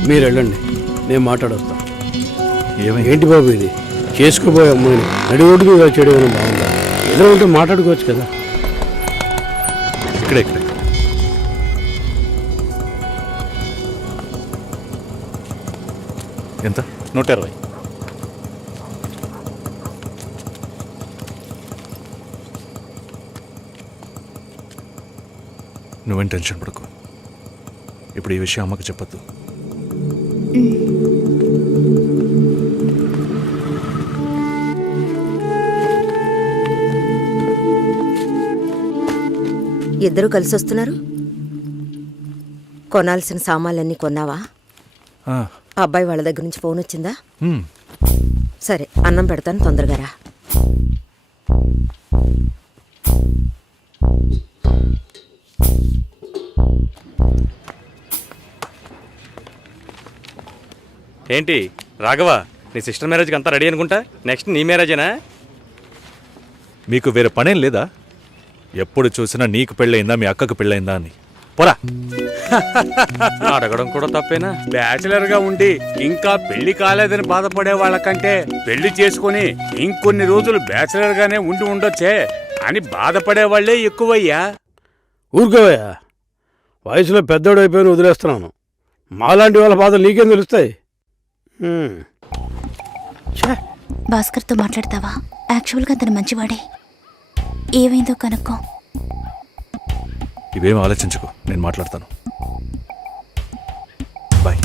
మీరు వెళ్ళండి, నేను మాట్లాడొస్తాను. ఏంటి బాబు ఇది? చేసుకోబోయే అమ్మాయిని నడి ఒడ్డుకు ఇలా చేయడం బాగుందా? ఎదురు ఉంటే మాట్లాడుకోవచ్చు కదా. ఇక్కడే ఇక్కడే ఎంత? 120. నువ్వేం టెన్షన్ పడకు. ఇప్పుడు ఈ విషయం అమ్మకి చెప్పొద్దు. ఇద్దరు కలిసి వస్తున్నారు. కొనాల్సిన సామాన్లన్నీ కొన్నావా? అబ్బాయి వాళ్ళ దగ్గర నుంచి ఫోన్ వచ్చిందా? సరే, అన్నం పెడతాను, తొందరగా రా. ఏంటి రాఘవ, నీ సిస్టర్ మ్యారేజ్కి అంతా రెడీ అనుకుంటా. నెక్స్ట్ నీ మ్యారేజేనా? మీకు వేరే పనేం లేదా? ఎప్పుడు చూసినా నీకు పెళ్ళయిందా, మీ అక్కకు పెళ్ళయిందా అని. పోరా. అడగడం కూడా తప్పేనా? బ్యాచిలర్ గా ఉండి ఇంకా పెళ్లి కాలేదని బాధపడే వాళ్ళకంటే పెళ్లి చేసుకుని ఇంకొన్ని రోజులు బ్యాచిలర్ గానే ఉండి ఉండొచ్చే అని బాధపడే వాళ్లే ఎక్కువయ్యా. ఊరుకోవయ్యా, వయసులో పెద్దోడు అయిపోయిన వదిలేస్తున్నాను. మాలాంటి వాళ్ళ బాధలు నీకేం తెలుస్తాయి? భాస్కర్తో మాట్లాడతావా? యాక్చువల్గా అతను మంచివాడే. ఏమైందో కనుక్కో. ఇవేం ఆలోచించుకో, నేను మాట్లాడతాను. బాయ్.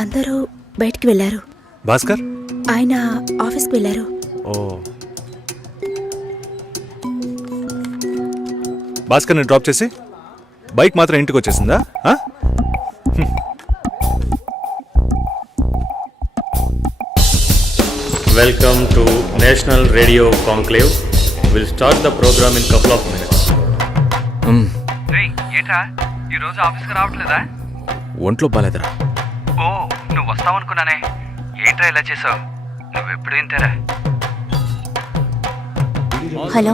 అందరూ బయటికి వెళ్ళారు. భాస్కర్ ఆయన ఆఫీస్కి వెళ్ళారు. ఓ, భాస్కర్ని డ్రాప్ చేసి బైక్ మాత్రం ఇంటికి వచ్చేసిందా? Welcome to national radio conclave. Will start the programme in couple of minutes. ఏంట్రా ఈరోజు ఆఫీస్కి రావట్లేదా? ఒంట్లో బాలేదురా. ఓ, నువ్వు వస్తావనుకున్నానే. ఏంట్రా ఇలా చేసావు? నువ్వెప్పుడు ఇంతేరా? హలో,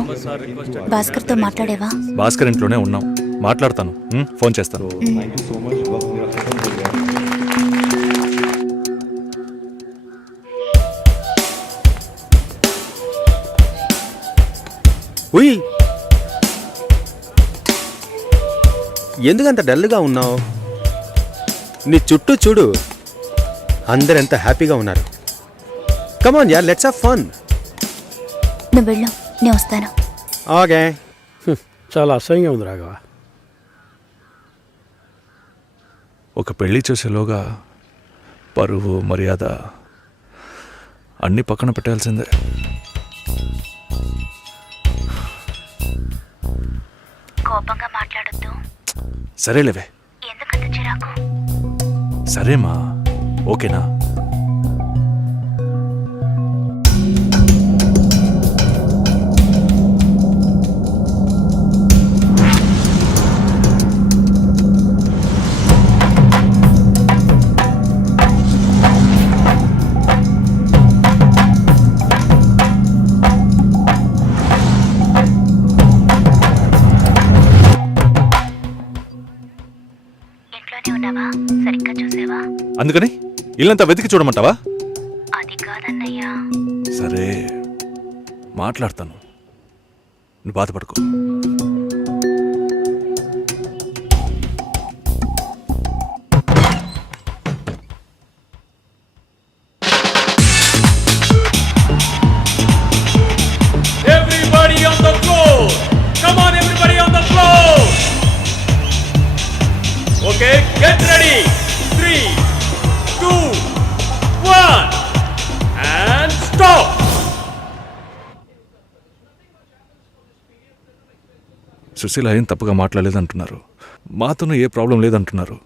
భాస్కర్తో మాట్లాడేవా? భాస్కర్ ఇంట్లోనే ఉన్నాం, మాట్లాడతాను. ఫోన్ చేస్తాను. ఉయ్, ఎందుకంత డల్గా ఉన్నావు? నీ చుట్టూ చూడు, అందరెంత హ్యాపీగా ఉన్నారు. కమాన్ యార్, లెట్స్ హావ్ ఫన్. నువ్వు వెళ్ళు, నేను వస్తాను. ఓకే. చాలా అసహ్యంగా ఉంది రాఘవ. ఒక పెళ్లి చేసేలోగా పరువు మర్యాద అన్నీ పక్కన పెట్టాల్సిందే. కోపంగా మాట్లాడొద్దు. సరేలేవే. ఎందుకంత చిరాకు? సరేమా, ఓకేనా? సరిగ్గా చూసేవా? అందుకని ఇల్లంతా వెతికి చూడమంటావా? అది కాదన్నయ్యా. సరే, మాట్లాడతాను, నువ్వు బాధపడుకో. Everybody on the floor! Come on, everybody on the floor! Okay, get ready. 3, 2, 1, and stop. Susheela ఏం తప్పుగా మాట్లాడలేదంటున్నారు, మాతోనూ ఏ ప్రాబ్లం లేదంటున్నారు.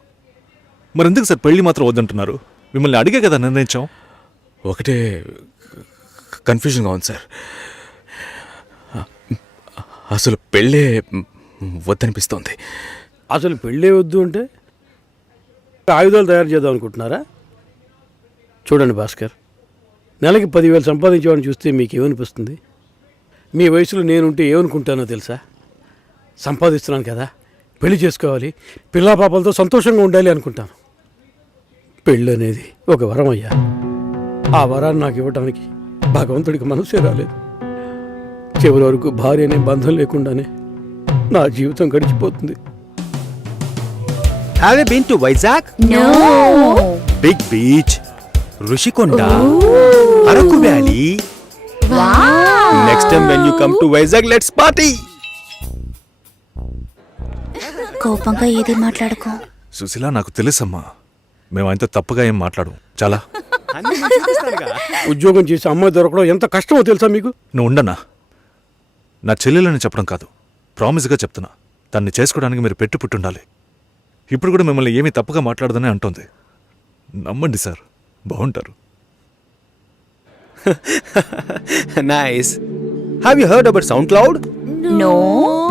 మరి ఎందుకు సార్ పెళ్లి మాత్రం వద్దంటున్నారు? మిమ్మల్ని అడిగే కదా నిర్ణయించాం. ఒకటే కన్ఫ్యూజన్గా ఉంది సార్. అసలు పెళ్ళే వద్దనిపిస్తోంది. అసలు పెళ్ళే వద్దు అంటే ఆయుధాలు తయారు చేద్దాం అనుకుంటున్నారా? చూడండి భాస్కర్, నెలకి 10,000 సంపాదించేవాడిని చూస్తే మీకు ఏమనిపిస్తుంది? మీ వయసులో నేనుంటే ఏమనుకుంటానో తెలుసా? సంపాదిస్తున్నాను కదా, పెళ్లి చేసుకోవాలి, పిల్లా పాపలతో సంతోషంగా ఉండాలి అనుకుంటాను. పెళ్ళి అనేది ఒక వరం అయ్యా. ఆ వరాన్ని నాకు ఇవ్వడానికి భగవంతుడికి మనసే రాలేదు. చివరి వరకు భార్య అనే బంధం లేకుండానే నా జీవితం గడిచిపోతుంది. Have you been to Vizag? No. Big beach, Rushikonda, Araku Valley. Wow. Next time when you come to Vizag, let's party. కోపంగా ఏది మాట్లాడుకో. సుశీల, నాకు తెలుసమ్మా, మేము ఆయనతో తప్పుగా ఏం మాట్లాడు. చాలా ఉద్యోగం చేసి అమ్మాయి దొరకడం ఎంత కష్టమో తెలుసా మీకు? నువ్వు ఉండనా? నా చెల్లెలని చెప్పడం కాదు, ప్రామిస్గా చెప్తున్నా. దాన్ని చేసుకోవడానికి మీరు పెట్టి పుట్టుండాలి. ఇప్పుడు కూడా మిమ్మల్ని ఏమీ తప్పుగా మాట్లాడదని అంటోంది. నమ్మండి సార్, బాగుంటారు. Nice. Have you heard about SoundCloud? No.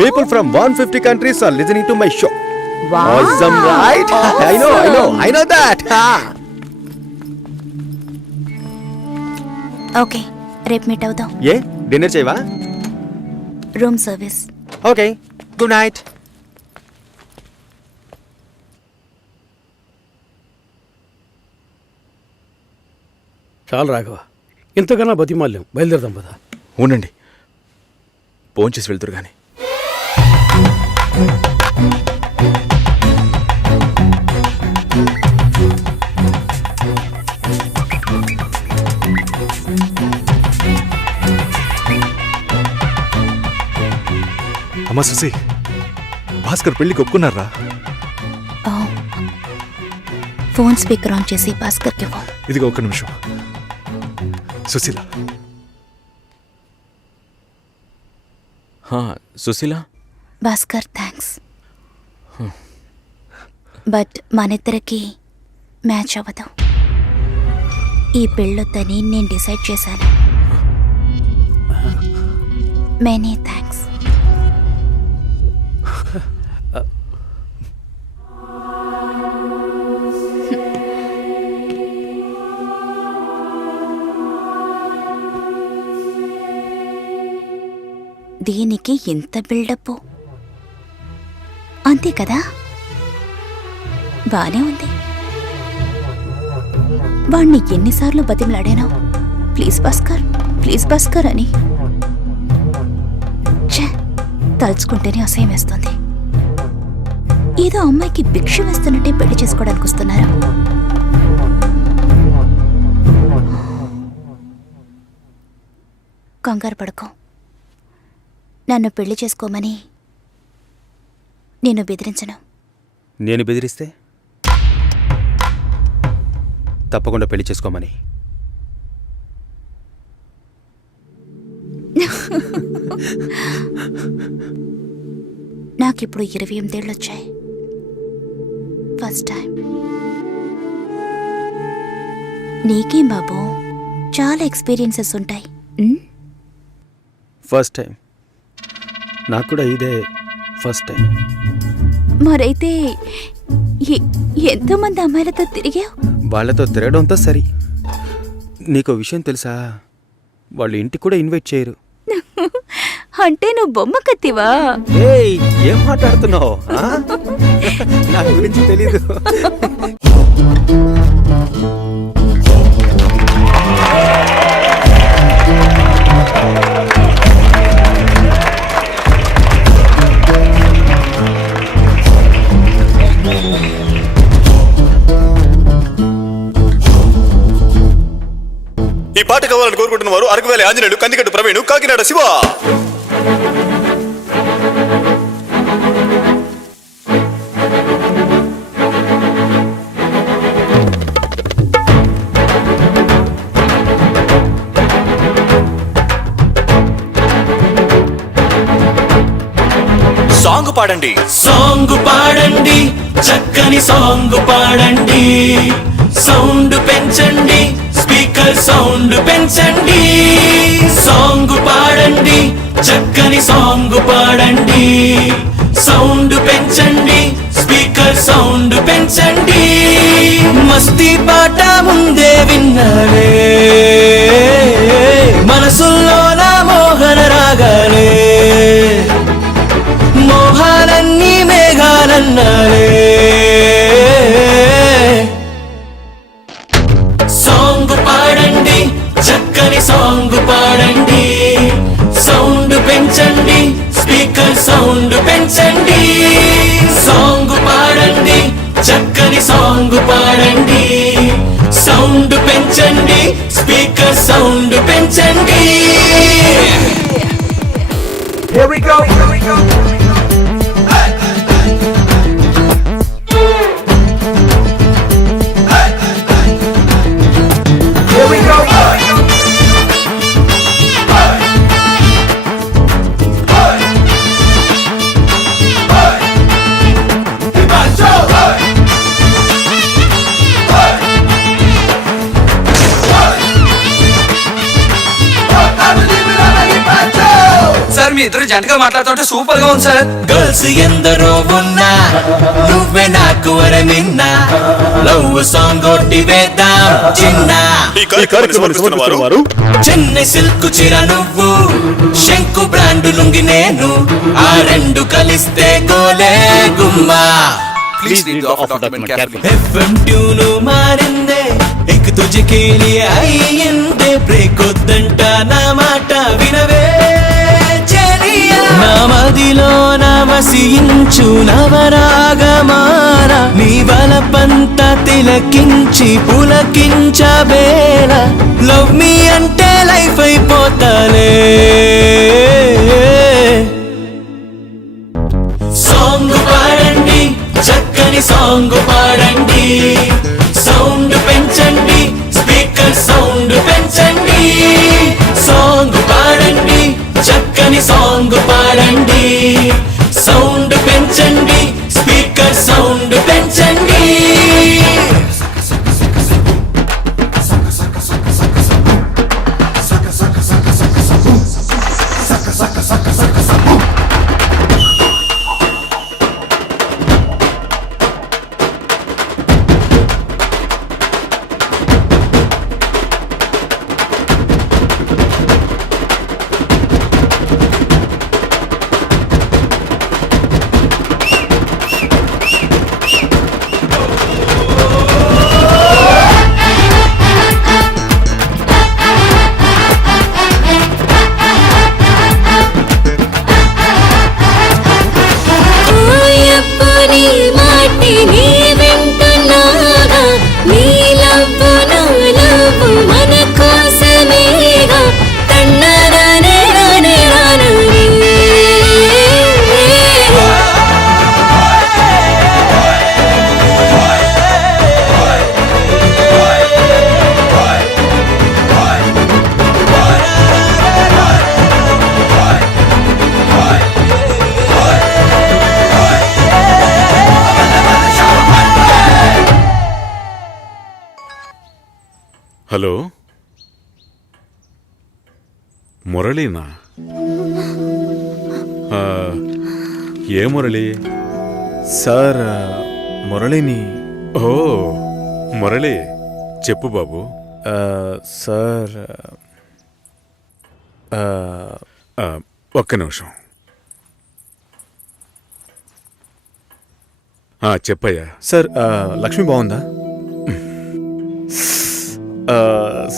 People from 150 countries are listening to my show. Wow. Awesome, right? I know that. Okay, రేపు మీట్ అవుదాం. ఏ డిన్నర్ చేయవా? Room service. Okay, good night. చాలు రాఘవ, ఇంతకన్నా బతిమాల్యం. బయలుదేరదాం పదా. ఉండండి, ఫోన్ చేసి వెళ్తురు కానీ. అమ్మా సుసి, భాస్కర్ పెళ్ళికి ఒప్పుకున్నారా? ఫోన్ స్పీకర్ ఆన్ చేసి భాస్కర్కి ఫోన్. ఇదిగో ఒక్క నిమిషం. సుశీల. సుశీల. భాస్కర్ థ్యాంక్స్, బట్ మనిద్దరికి మ్యాచ్ అవ్వదు. ఈ పెళ్ళొద్దని నేను డిసైడ్ చేశాను. Many thanks. దీనికి ఇంత బిల్డప్ అంతే కదా? బానే ఉంది. వాణ్ణి ఎన్నిసార్లు బతిమలాడాను, ప్లీజ్ భాస్కర్, ప్లీజ్ భాస్కర్ అని. ఛే, తలుచుకుంటేనే అసహ్యం వేస్తుంది. ఏదో అమ్మాయికి భిక్ష వేస్తున్నట్టే పెళ్లి చేసుకోవడానికి వస్తున్నారా? కంగారు పడుకో. నన్ను పెళ్లి చేసుకోమని నేను బెదిరించను. నేను బెదిరిస్తే? తప్పకుండా పెళ్లి చేసుకోమని. నాకిప్పుడు 28 ఏళ్ళు వచ్చాయి. First time. నీకేం బాబు, చాలా ఎక్స్పీరియన్సెస్ ఉంటాయి. First time. నాకు కూడా ఇదే ఫస్ట్ టైం. మరైతే ఎంతోమంది అమ్మాయిలతో తిరిగావు? వాళ్ళతో తిరగడంతో సరి. నీకో విషయం తెలుసా? వాళ్ళు ఇంటికి కూడా ఇన్వైట్ చేయరు. అంటే నువ్వు బొమ్మ కత్తివా? ఏయ్, ఏం మాట్లాడుతున్నావు? నా గురించి తెలీదు. ఈ పాట కావాలని కోరుకుంటున్న వారు అరకువేలి ఆంజనేయులు, కందికట్టు ప్రవీణ్, కాకినాడ శివ. సాంగ్ పాడండి, సాంగ్ పాడండి, చక్కని సాంగ్ పాడండి. సౌండ్ పెంచండి, స్పీకర్ సౌండ్ పెంచండి. సాంగ్ పాడండి, చక్కని సాంగ్ పాడండి. సౌండ్ పెంచండి, స్పీకర్ సౌండ్ పెంచండి. మస్తీ పాట ముందే విన్నారే, మనసుల్లో నా మోహన రాగాలే. మోహాలన్నీ మేఘాలన్నారే. సాంగ్ పాడండి, చక్కని సాంగ్ పాడండి. సౌండ్ పెంచండి, స్పీకర్ సౌండ్ పెంచండి. సాంగ్ పాడండి, చక్కని సాంగ్ పాడండి. సౌండ్ పెంచండి, స్పీకర్ సౌండ్ పెంచండి. Here we go. ఇద్దరు జంటగా మాట్లాడుతుంటే సూపర్ గా ఉంది సార్. గర్ల్స్ ఎందరో ఉన్నా నువ్వే నాకు వరమిన్నా లవ్ సాంగ్ ఒకటి వేద్దాం చిన్న. చెన్నై సిల్క్ చీర నువ్వు, శంకు బ్రాండ్ లుంగి నేను, ఆ రెండు కలిస్తే గోలే గుమ్మా. Please read the offer document carefully. FM tune మారిందే, ఎక్ తుజికే లియే అయ్యిందే, బ్రేక్ వద్దంట నా మాట వినవే చెలియా. నా మదిలో నమసించు నవరాగమాన, నీ వలపంత తిలకించి పులకించబేల. లవ్ మీ అంటే లైఫ్ అయిపోతాలే. సాంగ్ పాడండి, చక్కని సాంగ్ పాడండి, సౌండ్ పెంచండి, స్పీకర్ సౌండ్ పెంచండి. సాంగ్ పాడండి, చక్కని సాంగ్ పాడండి, సౌండ్ పెంచండి, స్పీకర్ సౌండ్ పెంచండి. హలో, మురళీనా? ఏ మురళి? సార్ మురళిని. ఓ మురళి, చెప్పు బాబు. సార్ ఒక్క నిమిషం. చెప్పయ్యా. సార్ లక్ష్మి బాగుందా?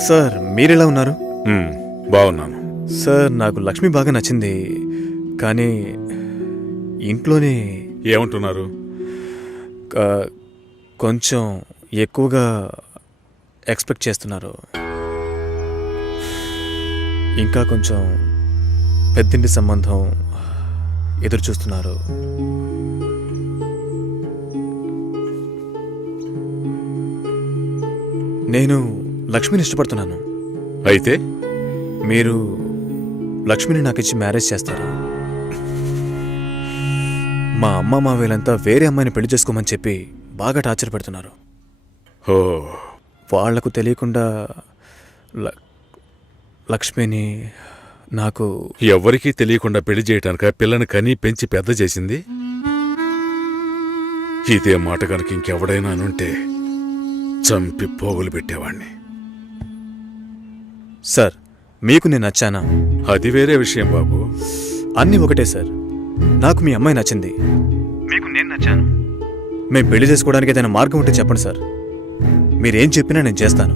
సార్ మీరెలా ఉన్నారు? బాగున్నాను సార్. నాకు లక్ష్మి బాగా నచ్చింది, కానీ ఇంట్లోనే ఏమంటున్నారు? కొంచెం ఎక్కువగా ఎక్స్పెక్ట్ చేస్తున్నారు. ఇంకా కొంచెం పెద్దింటి సంబంధం ఎదురు చూస్తున్నారు. నేను లక్ష్మిని ఇష్టపడుతున్నాను. అయితే మీరు లక్ష్మిని నాకు ఇచ్చి మ్యారేజ్ చేస్తారా? మా అమ్మ మా వీళ్ళంతా వేరే అమ్మాయిని పెళ్లి చేసుకోమని చెప్పి బాగా టార్చర్ పెడుతున్నారు. ఓ, వాళ్లకు తెలియకుండా లక్ష్మిని నాకు ఎవరికీ తెలియకుండా పెళ్లి చేయటానిక పిల్లని కని పెంచి పెద్ద చేసింది? ఇదే మాట కనుక ఇంకెవడైనా అనుంటే చంపి పోగులు పెట్టేవాణ్ణి. సార్ మీకు నేను నచ్చానా? అది వేరే విషయం బాబు. అన్నీ ఒకటే సార్. నాకు మీ అమ్మాయి నచ్చింది, మీకు నేను నచ్చాను. మేము పెళ్లి చేసుకోవడానికి ఏదైనా మార్గం ఉంటే చెప్పండి సార్. మీరేం చెప్పినా నేను చేస్తాను.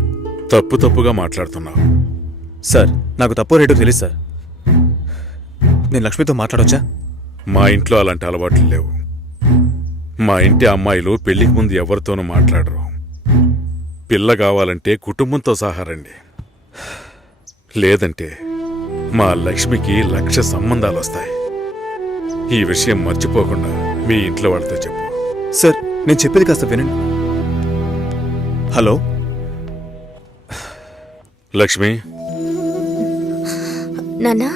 తప్పుగా మాట్లాడుతున్నావు. సార్ నాకు తప్పు రేటు తెలుసు సార్. నేను లక్ష్మితో మాట్లాడొచ్చా? మా ఇంట్లో అలాంటి అలవాట్లు లేవు. మా ఇంటి అమ్మాయిలు పెళ్లికి ముందు ఎవరితోనూ మాట్లాడరు. పిల్ల కావాలంటే కుటుంబంతో సహా రండి, లేదంటే మా లక్ష్మికి 1,00,000 సంబంధాలు వస్తాయి. ఈ విషయం మర్చిపోకుండా మీ ఇంట్లో వాళ్ళతో చెప్పు. సార్ నేను చెప్పేది కాస్త వినండి. హలో లక్ష్మి. నాన్నా,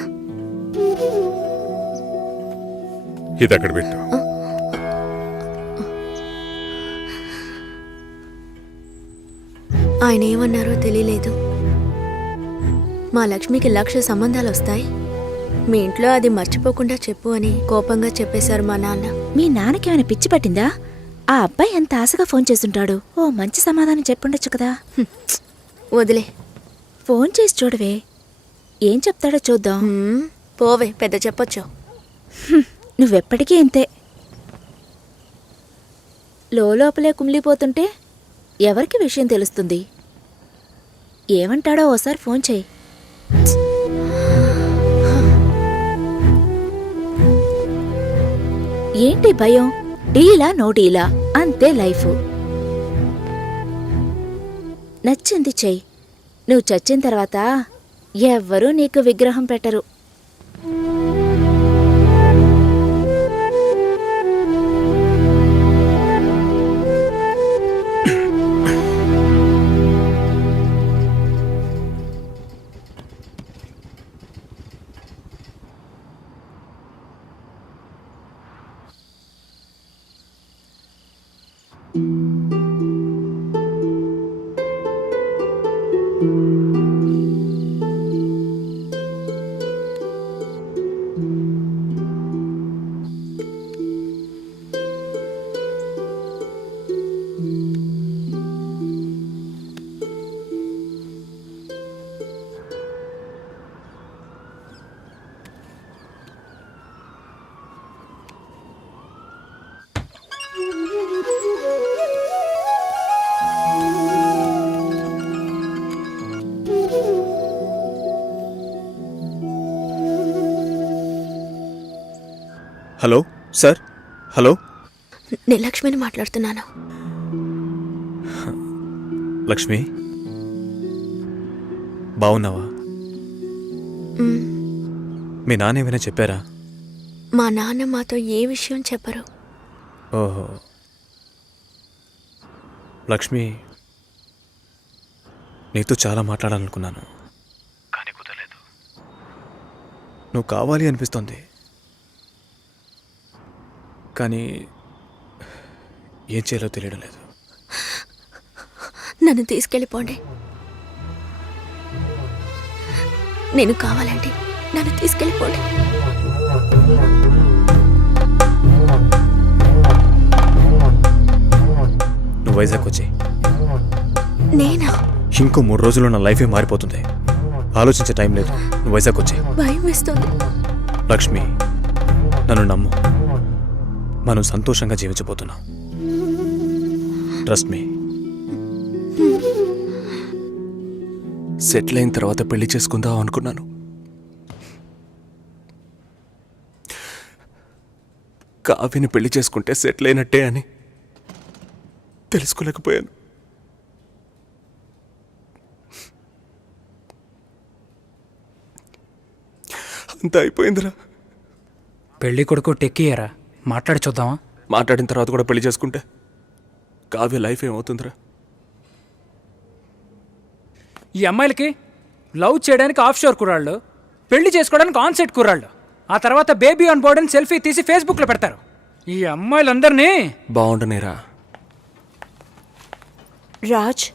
ఇది అక్కడ పెట్టు. ఆయన ఏమన్నారో తెలియలేదు. మా లక్ష్మికి 1,00,000 సంబంధాలు వస్తాయి, మీ ఇంట్లో అది మర్చిపోకుండా చెప్పు అని కోపంగా చెప్పేశారు మా నాన్న. మీ నాన్నకేమైనా పిచ్చి పట్టిందా? ఆ అబ్బాయి ఎంత ఆశగా ఫోన్ చేస్తుంటాడు. ఓ మంచి సమాధానం చెప్పుండొచ్చు కదా. వదిలే. ఫోన్ చేసి చూడవే, ఏం చెప్తాడో చూద్దాం. పోవే, పెద్ద చెప్పొచ్చు. నువ్వెప్పటికీ ఇంతే. లోపలే కుమిలిపోతుంటే ఎవరికి విషయం తెలుస్తుంది? ఏమంటాడో ఓసారి ఫోన్ చేయి. ఏంటి భయం? డీలా నో డీలా అంతే లైఫ్. నచ్చింది చెయ్యి. నువ్వు చచ్చిన తర్వాత ఎవ్వరూ నీకు విగ్రహం పెట్టరు. Hello sir. హలో, నేను లక్ష్మిని మాట్లాడుతున్నాను. లక్ష్మి, బాగున్నావా? మీ నాన్న ఏమైనా చెప్పారా? మా నాన్న మాతో ఏ విషయం చెప్పరు. ఓహో, లక్ష్మి, నీతో చాలా మాట్లాడాలనుకున్నాను, కానీ కుదరలేదు. నువ్వు కావాలి అనిపిస్తోంది, కానీ ఏం చేయాలో తెలియడం లేదు. నన్ను తీసుకెళ్ళిపోండి. నేను కావాలంటే నన్ను తీసుకెళ్ళిపోండి. నువ్వు వైజాగ్ వచ్చి. నేనా? ఇంకో 3 రోజుల్లో నా లైఫే మారిపోతుంది. ఆలోచించే టైం లేదు. నువ్వు వైజాగ్ వచ్చి. భయం వేస్తుంది. లక్ష్మి, నన్ను నమ్ము. మనం సంతోషంగా జీవించబోతున్నాం. Trust me. సెటిల్ అయిన తర్వాత పెళ్లి చేసుకుందాం అనుకున్నాను. కావ్యని పెళ్లి చేసుకుంటే సెటిల్ అయినట్టే అని తెలుసుకోలేకపోయాను. అంతా అయిపోయిందిరా. పెళ్లి కొడుకు టెక్కియరా, మాట్లాడి చూద్దామా? మాట్లాడిన తర్వాత కూడా పెళ్లి చేసుకుంటే కావ్య లైఫ్ ఏమవుతుందిరా? ఈ అమ్మాయిలకి లవ్ చేయడానికి ఆఫ్ షోర్ కుర్రాళ్ళు, పెళ్లి చేసుకోవడానికి ఆన్ సైట్ కుర్రాళ్ళు, ఆ తర్వాత బేబీ ఆన్ బోర్డ్ అని సెల్ఫీ తీసి ఫేస్బుక్లో పెడతారు. ఈ అమ్మాయిలందరినీ బాగుండనేరా. రాజ్,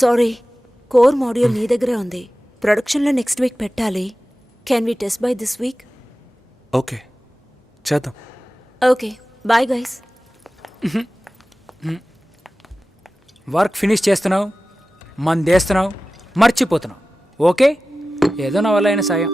సారీ, కోర్ మాడ్యూల్ నీ దగ్గరే ఉంది. ప్రొడక్షన్లో నెక్స్ట్ వీక్ పెట్టాలి. Can we test by this week? Okay, చేద్దాం. Okay, bye guys. Work finish చేస్తున్నావు, మందేస్తున్నావు, మర్చిపోతున్నావు. ఓకే, ఏదో నా వల్ల అయిన సాయం.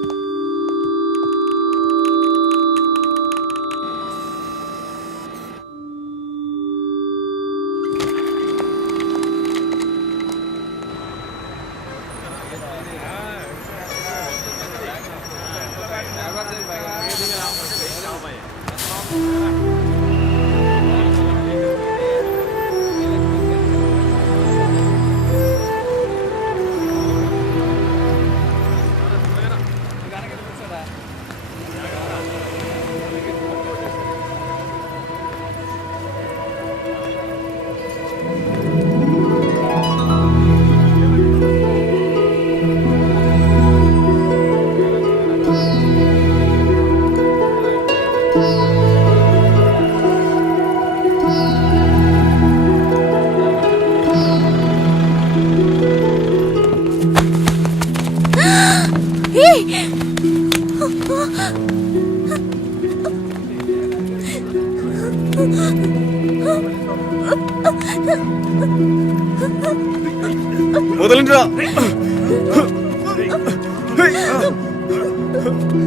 వదలండిరా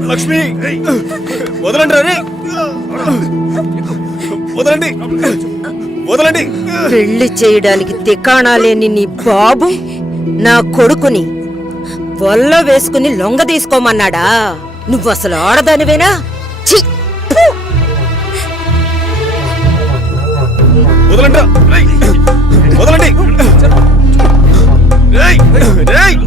లక్ష్మి, వదలండి రా. వదలండి, వదలండి. పెళ్లి చేయడానికి తికాణా లేని నీ బాబు నా కొడుకుని వల్ల వేసుకుని లొంగ తీసుకోమన్నాడా? నువ్వు అసలు ఆడదానివేనా? ఛీ! ఫు! వదలండి, వదలండి. రేయ్, రేయ్.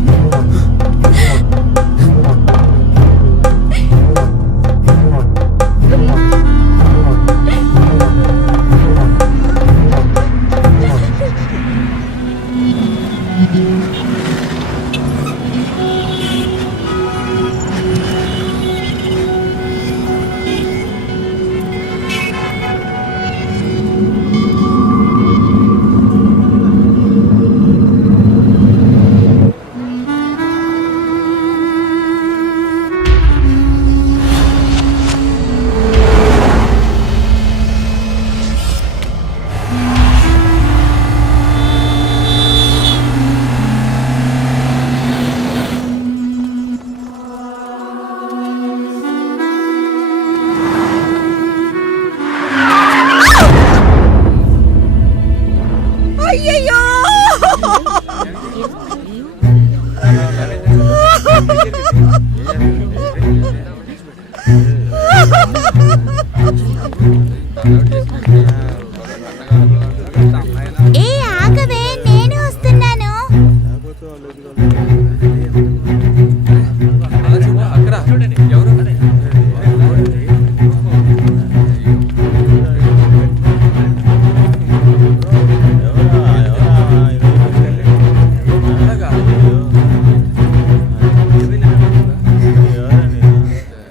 ఏ ఆగవే, నేను వస్తున్నాను.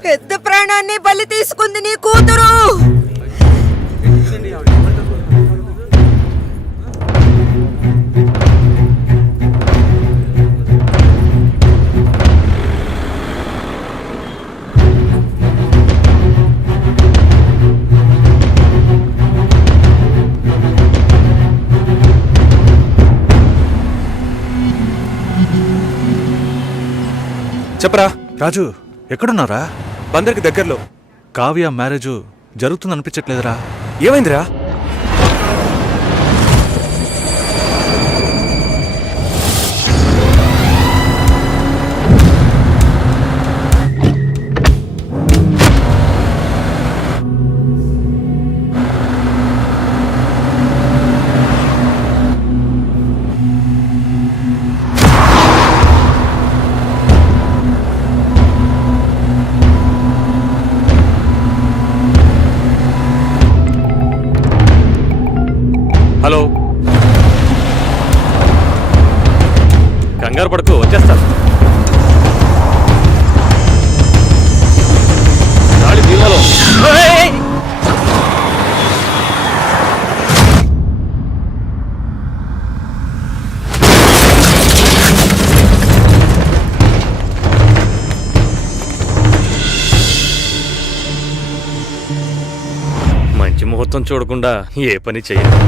పెద్ద ప్రాణాన్ని బలి తీసుకుంది నీ కూతురు. చెప్పరా. రాజు, ఎక్కడున్నారా? బందర్కి దగ్గరలో. కావ్య మ్యారేజ్ జరుగుతుంది అనిపించట్లేదురా? ఏమైందిరా? హలో, కంగారు పడుకో, వచ్చేస్తాను. గాలి దీనిలో. మంచి ముహూర్తం చూడకుండా ఏ పని చేయను.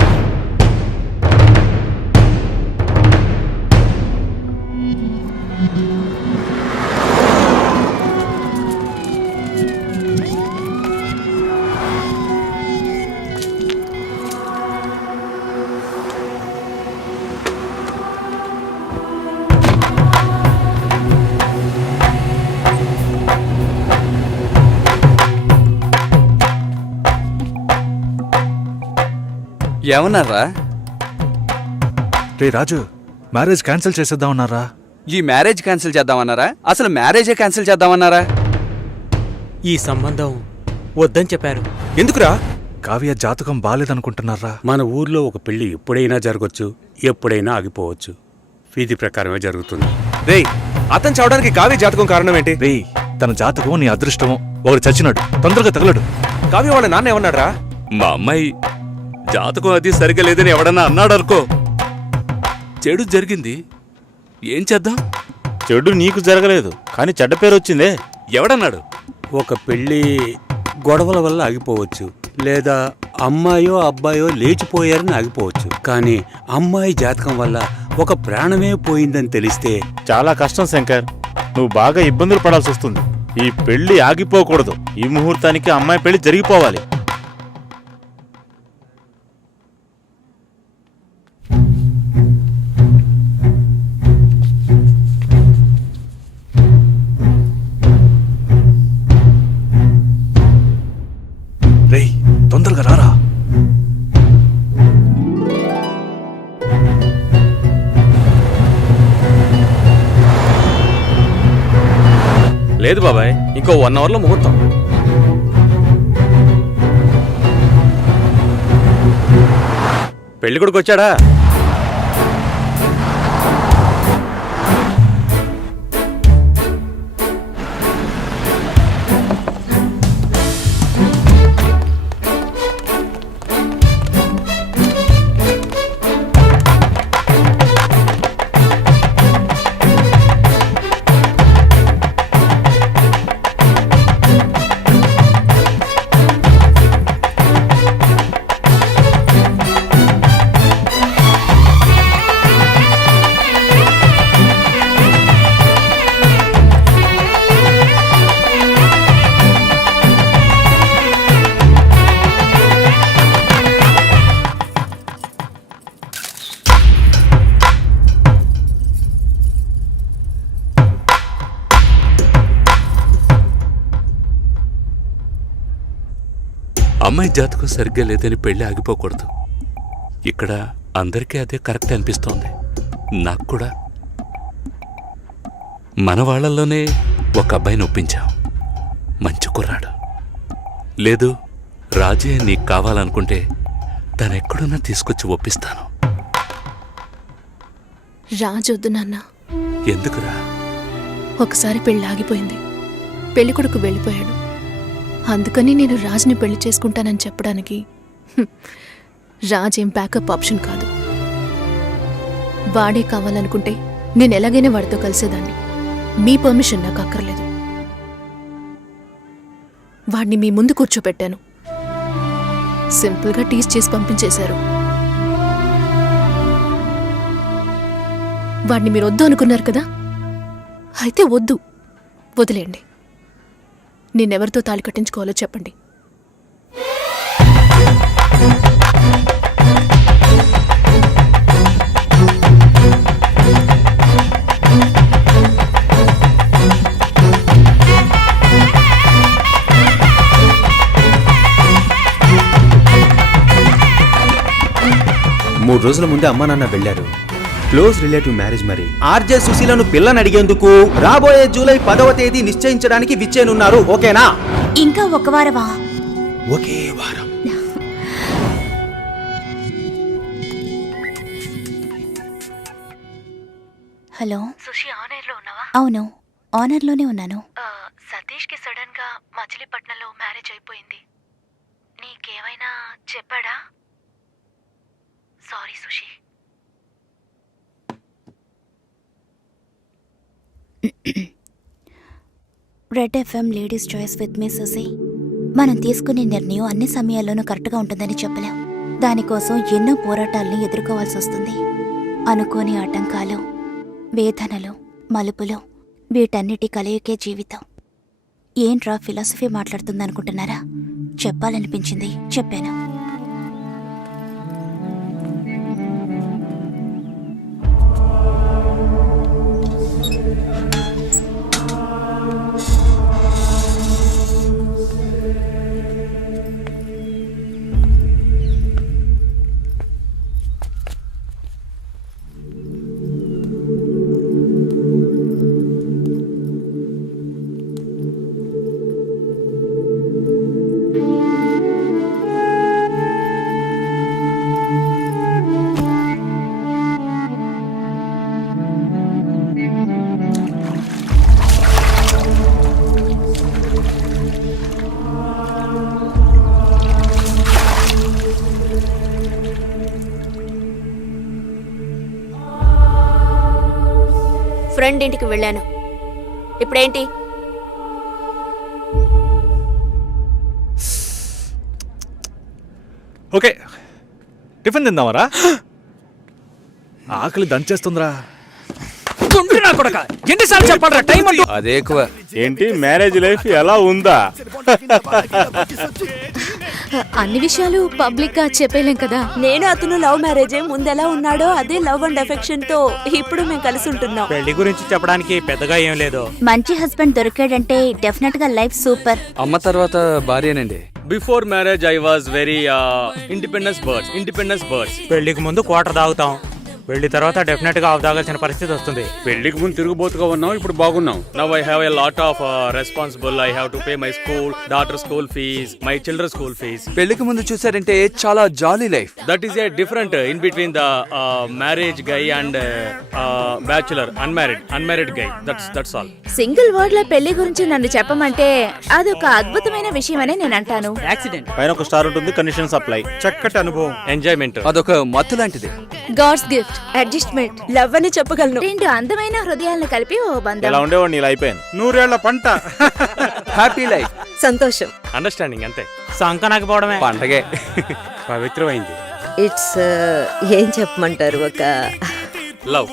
ఏమన్నారా? రే రాజు, మ్యారేజ్ క్యాన్సిల్ చేసేద్దామన్నారా? ఈ మ్యారేజ్ క్యాన్సిల్ చేద్దామన్నారా? అసలు మ్యారేజే క్యాన్సిల్ చేద్దామన్నారా? ఈ సంబంధం వద్దని చెప్పారు. ఎందుకురా? కావ్య జాతకం బాలేదనుకుంటున్నారా? మన ఊర్లో ఒక పెళ్లి ఎప్పుడైనా జరగచ్చు, ఎప్పుడైనా ఆగిపోవచ్చు. విధి ప్రకారమే జరుగుతుంది. రేయ్, అతను చావడానికి కావ్య జాతకం కారణం ఏంటి? రేయ్, తన జాతకం నీ అదృష్టమో. ఒకడు చచ్చినాడు, తొందరగా తగలడు. కావ్య వాళ్ళ నాన్న ఏమన్నాడ్రా? మా అమ్మాయి జాతకం అది సరిగా లేదని ఎవడన్నా అన్నాడు అనుకో, చెడు జరిగింది, ఏం చేద్దాం? చెడు నీకు జరగలేదు, కానీ చెడ్డ పేరు వచ్చిందే. ఎవడన్నాడు? ఒక పెళ్లి గొడవల వల్ల ఆగిపోవచ్చు, లేదా అమ్మాయో అబ్బాయో లేచిపోయారని ఆగిపోవచ్చు. కానీ అమ్మాయి జాతకం వల్ల ఒక ప్రాణమే పోయిందని తెలిస్తే చాలా కష్టం శంకర్. నువ్వు బాగా ఇబ్బందులు పడాల్సి వస్తుంది. ఈ పెళ్లి ఆగిపోకూడదు. ఈ ముహూర్తానికి అమ్మాయి పెళ్లి జరిగిపోవాలి. రేయ్, తొందరగా రారా. లేదు బాబాయ్, ఇంకో 1 అవర్లో ముహూర్తం. పెళ్లి కొడుకు వచ్చాడా? అమ్మాయి జాతకం సరిగ్గా లేదని పెళ్లి ఆగిపోకూడదు. ఇక్కడ అందరికీ అదే కరెక్ట్ అనిపిస్తోంది. నాకు కూడా. మన వాళ్ళల్లోనే ఒక అబ్బాయిని ఒప్పించాం. మంచి కుర్రాడు. లేదు, రాజే నీకు కావాలనుకుంటే తనెక్కడున్నా తీసుకొచ్చి ఒప్పిస్తాను. రాజొద్దు నాన్న. ఎందుకురా? ఒకసారి పెళ్ళి ఆగిపోయింది. పెళ్లి కొడుకు వెళ్ళిపోయాడు. అందుకని నేను రాజ్ని పెళ్లి చేసుకుంటానని చెప్పడానికి రాజ్ ఏం బ్యాకప్ ఆప్షన్ కాదు. వాడే కావాలనుకుంటే నేను ఎలాగైనా వాడితో కలిసేదాన్ని. మీ పర్మిషన్ నాకు అక్కర్లేదు. వాడిని మీ ముందు కూర్చోపెట్టాను. సింపుల్గా టీస్ చేసి పంపించేశారు. వాడిని మీరు వద్దు అనుకున్నారు కదా, అయితే వద్దు, వదిలేయండి. నేనెవరితో తాళి కట్టించుకోవాలో చెప్పండి. మూడు రోజుల ముందే అమ్మా నాన్న వెళ్ళారు. క్లోజ్ రిలేటివ్ మ్యారేజ్ మరి. ఆర్జే సుశీలను పిల్లని అడిగేందుకు రాబోయే జూలై 10వ తేదీ నిశ్చయించడానికి విచ్చేనున్నారు. ఓకేనా? ఇంకా ఒక వారమా? ఒకే వారం. హలో సుషి, ఆనర్లో ఉన్నావా? అవును, ఆనర్లోనే ఉన్నాను. సతీష్కి సడన్ గా మచిలీపట్నంలో మ్యారేజ్ అయిపోయింది. నీకేమైనా చెప్పాడా? Sorry Sushi. Red FM ladies choice with me Susi. మనం తీసుకునే నిర్ణయం అన్ని సమయాల్లోనూ కరెక్ట్గా ఉంటుందని చెప్పలేం. దానికోసం ఎన్నో పోరాటాలను ఎదుర్కోవాల్సి వస్తుంది. అనుకోని ఆటంకాలు, వేదనలు, మలుపులు, వీటన్నిటి కలయికే జీవితం. ఏంట్రా ఫిలాసఫీ మాట్లాడుతుందనుకుంటున్నారా? చెప్పాలనిపించింది, చెప్పాను. ఫ్రెండ్ ఇంటికి వెళ్ళాను. ఇప్పుడేంటి? ఓకే టిఫిన్ తిందామరా? ఆకలి దంచేస్తుందిరా. నా కొడక ఎన్నిసార్లు చెప్పాలరా టైం అంటూ. అదే ఎక్కువ. ఏంటి మ్యారేజ్ లైఫ్ ఎలా ఉందా? అన్ని విషయాలు పబ్లిక్ గా చెప్పేలేం కదా. నేను అతను లవ్ మ్యారేజే. ముందెలా ఉన్నాడో అదే లవ్ అండ్ అఫెక్షన్ తో ఇప్పుడు మేము కలిసి ఉంటున్నాం. పెళ్లి గురించి చెప్పడానికి పెద్దగా ఏం లేదు. మంచి హస్బెండ్ దొరికాడంటే డెఫినెట్ గా లైఫ్ సూపర్. అమ్మ తర్వాత భార్యనండి. Before marriage I was very independence birds. పెళ్లికి ముందు క్వార్టర్ తాగుతాం, పెళ్లి తర్వాత డెఫినెట్ గా ఆఫ్ తాగాల్సిన పరిస్థితి వస్తుంది. పెళ్లికి ముందు తిరుగుబోతుగా ఉన్నాం, ఇప్పుడు బాగున్నాం. Now I have a lot of responsible. I have to pay my daughter school fees, my children's school fees. పెళ్లికి ముందు చూసారంటే చాలా జాలీ life. That is a different in between the marriage guy and bachelor, unmarried guy. That's all. Single word లో పెళ్లి గురించి నన్ను చెప్పమంటే అదొక అద్భుతమైన విషయమని నేను అంటాను. యాక్సిడెంట్ పైన ఒక స్టార్ ఉంటుంది, కండిషన్ సప్లై. చక్కటి అనుభవం. Enjoyment. అదొక మత్తు లాంటిది. గాడ్స్ గిఫ్ట్, అడ్జస్ట్మెంట్, లవ్ అని చెప్పగలను. రెండు అందమైన హృదయాలను కలిపి ఓ బంధం. ఎలా ఉండేవాడు నీళ్ళు అయిపోయాను. 100 ఏళ్ల పంట. Happy life. సంతోషం. అండర్స్టాండింగ్ అంతే. సంకనాకపోవడమే పండగే. పవిత్రమైంది. ఇట్స్ ఏం చెప్పమంటారు, ఒక లవ్.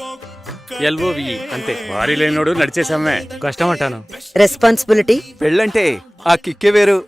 LOVE అంతే. భారీ లేనోడు నడిచేసామే. కష్టం అంటాను. రెస్పాన్సిబిలిటీ. పెళ్ళంటే ఆ కిక్కే వేరు.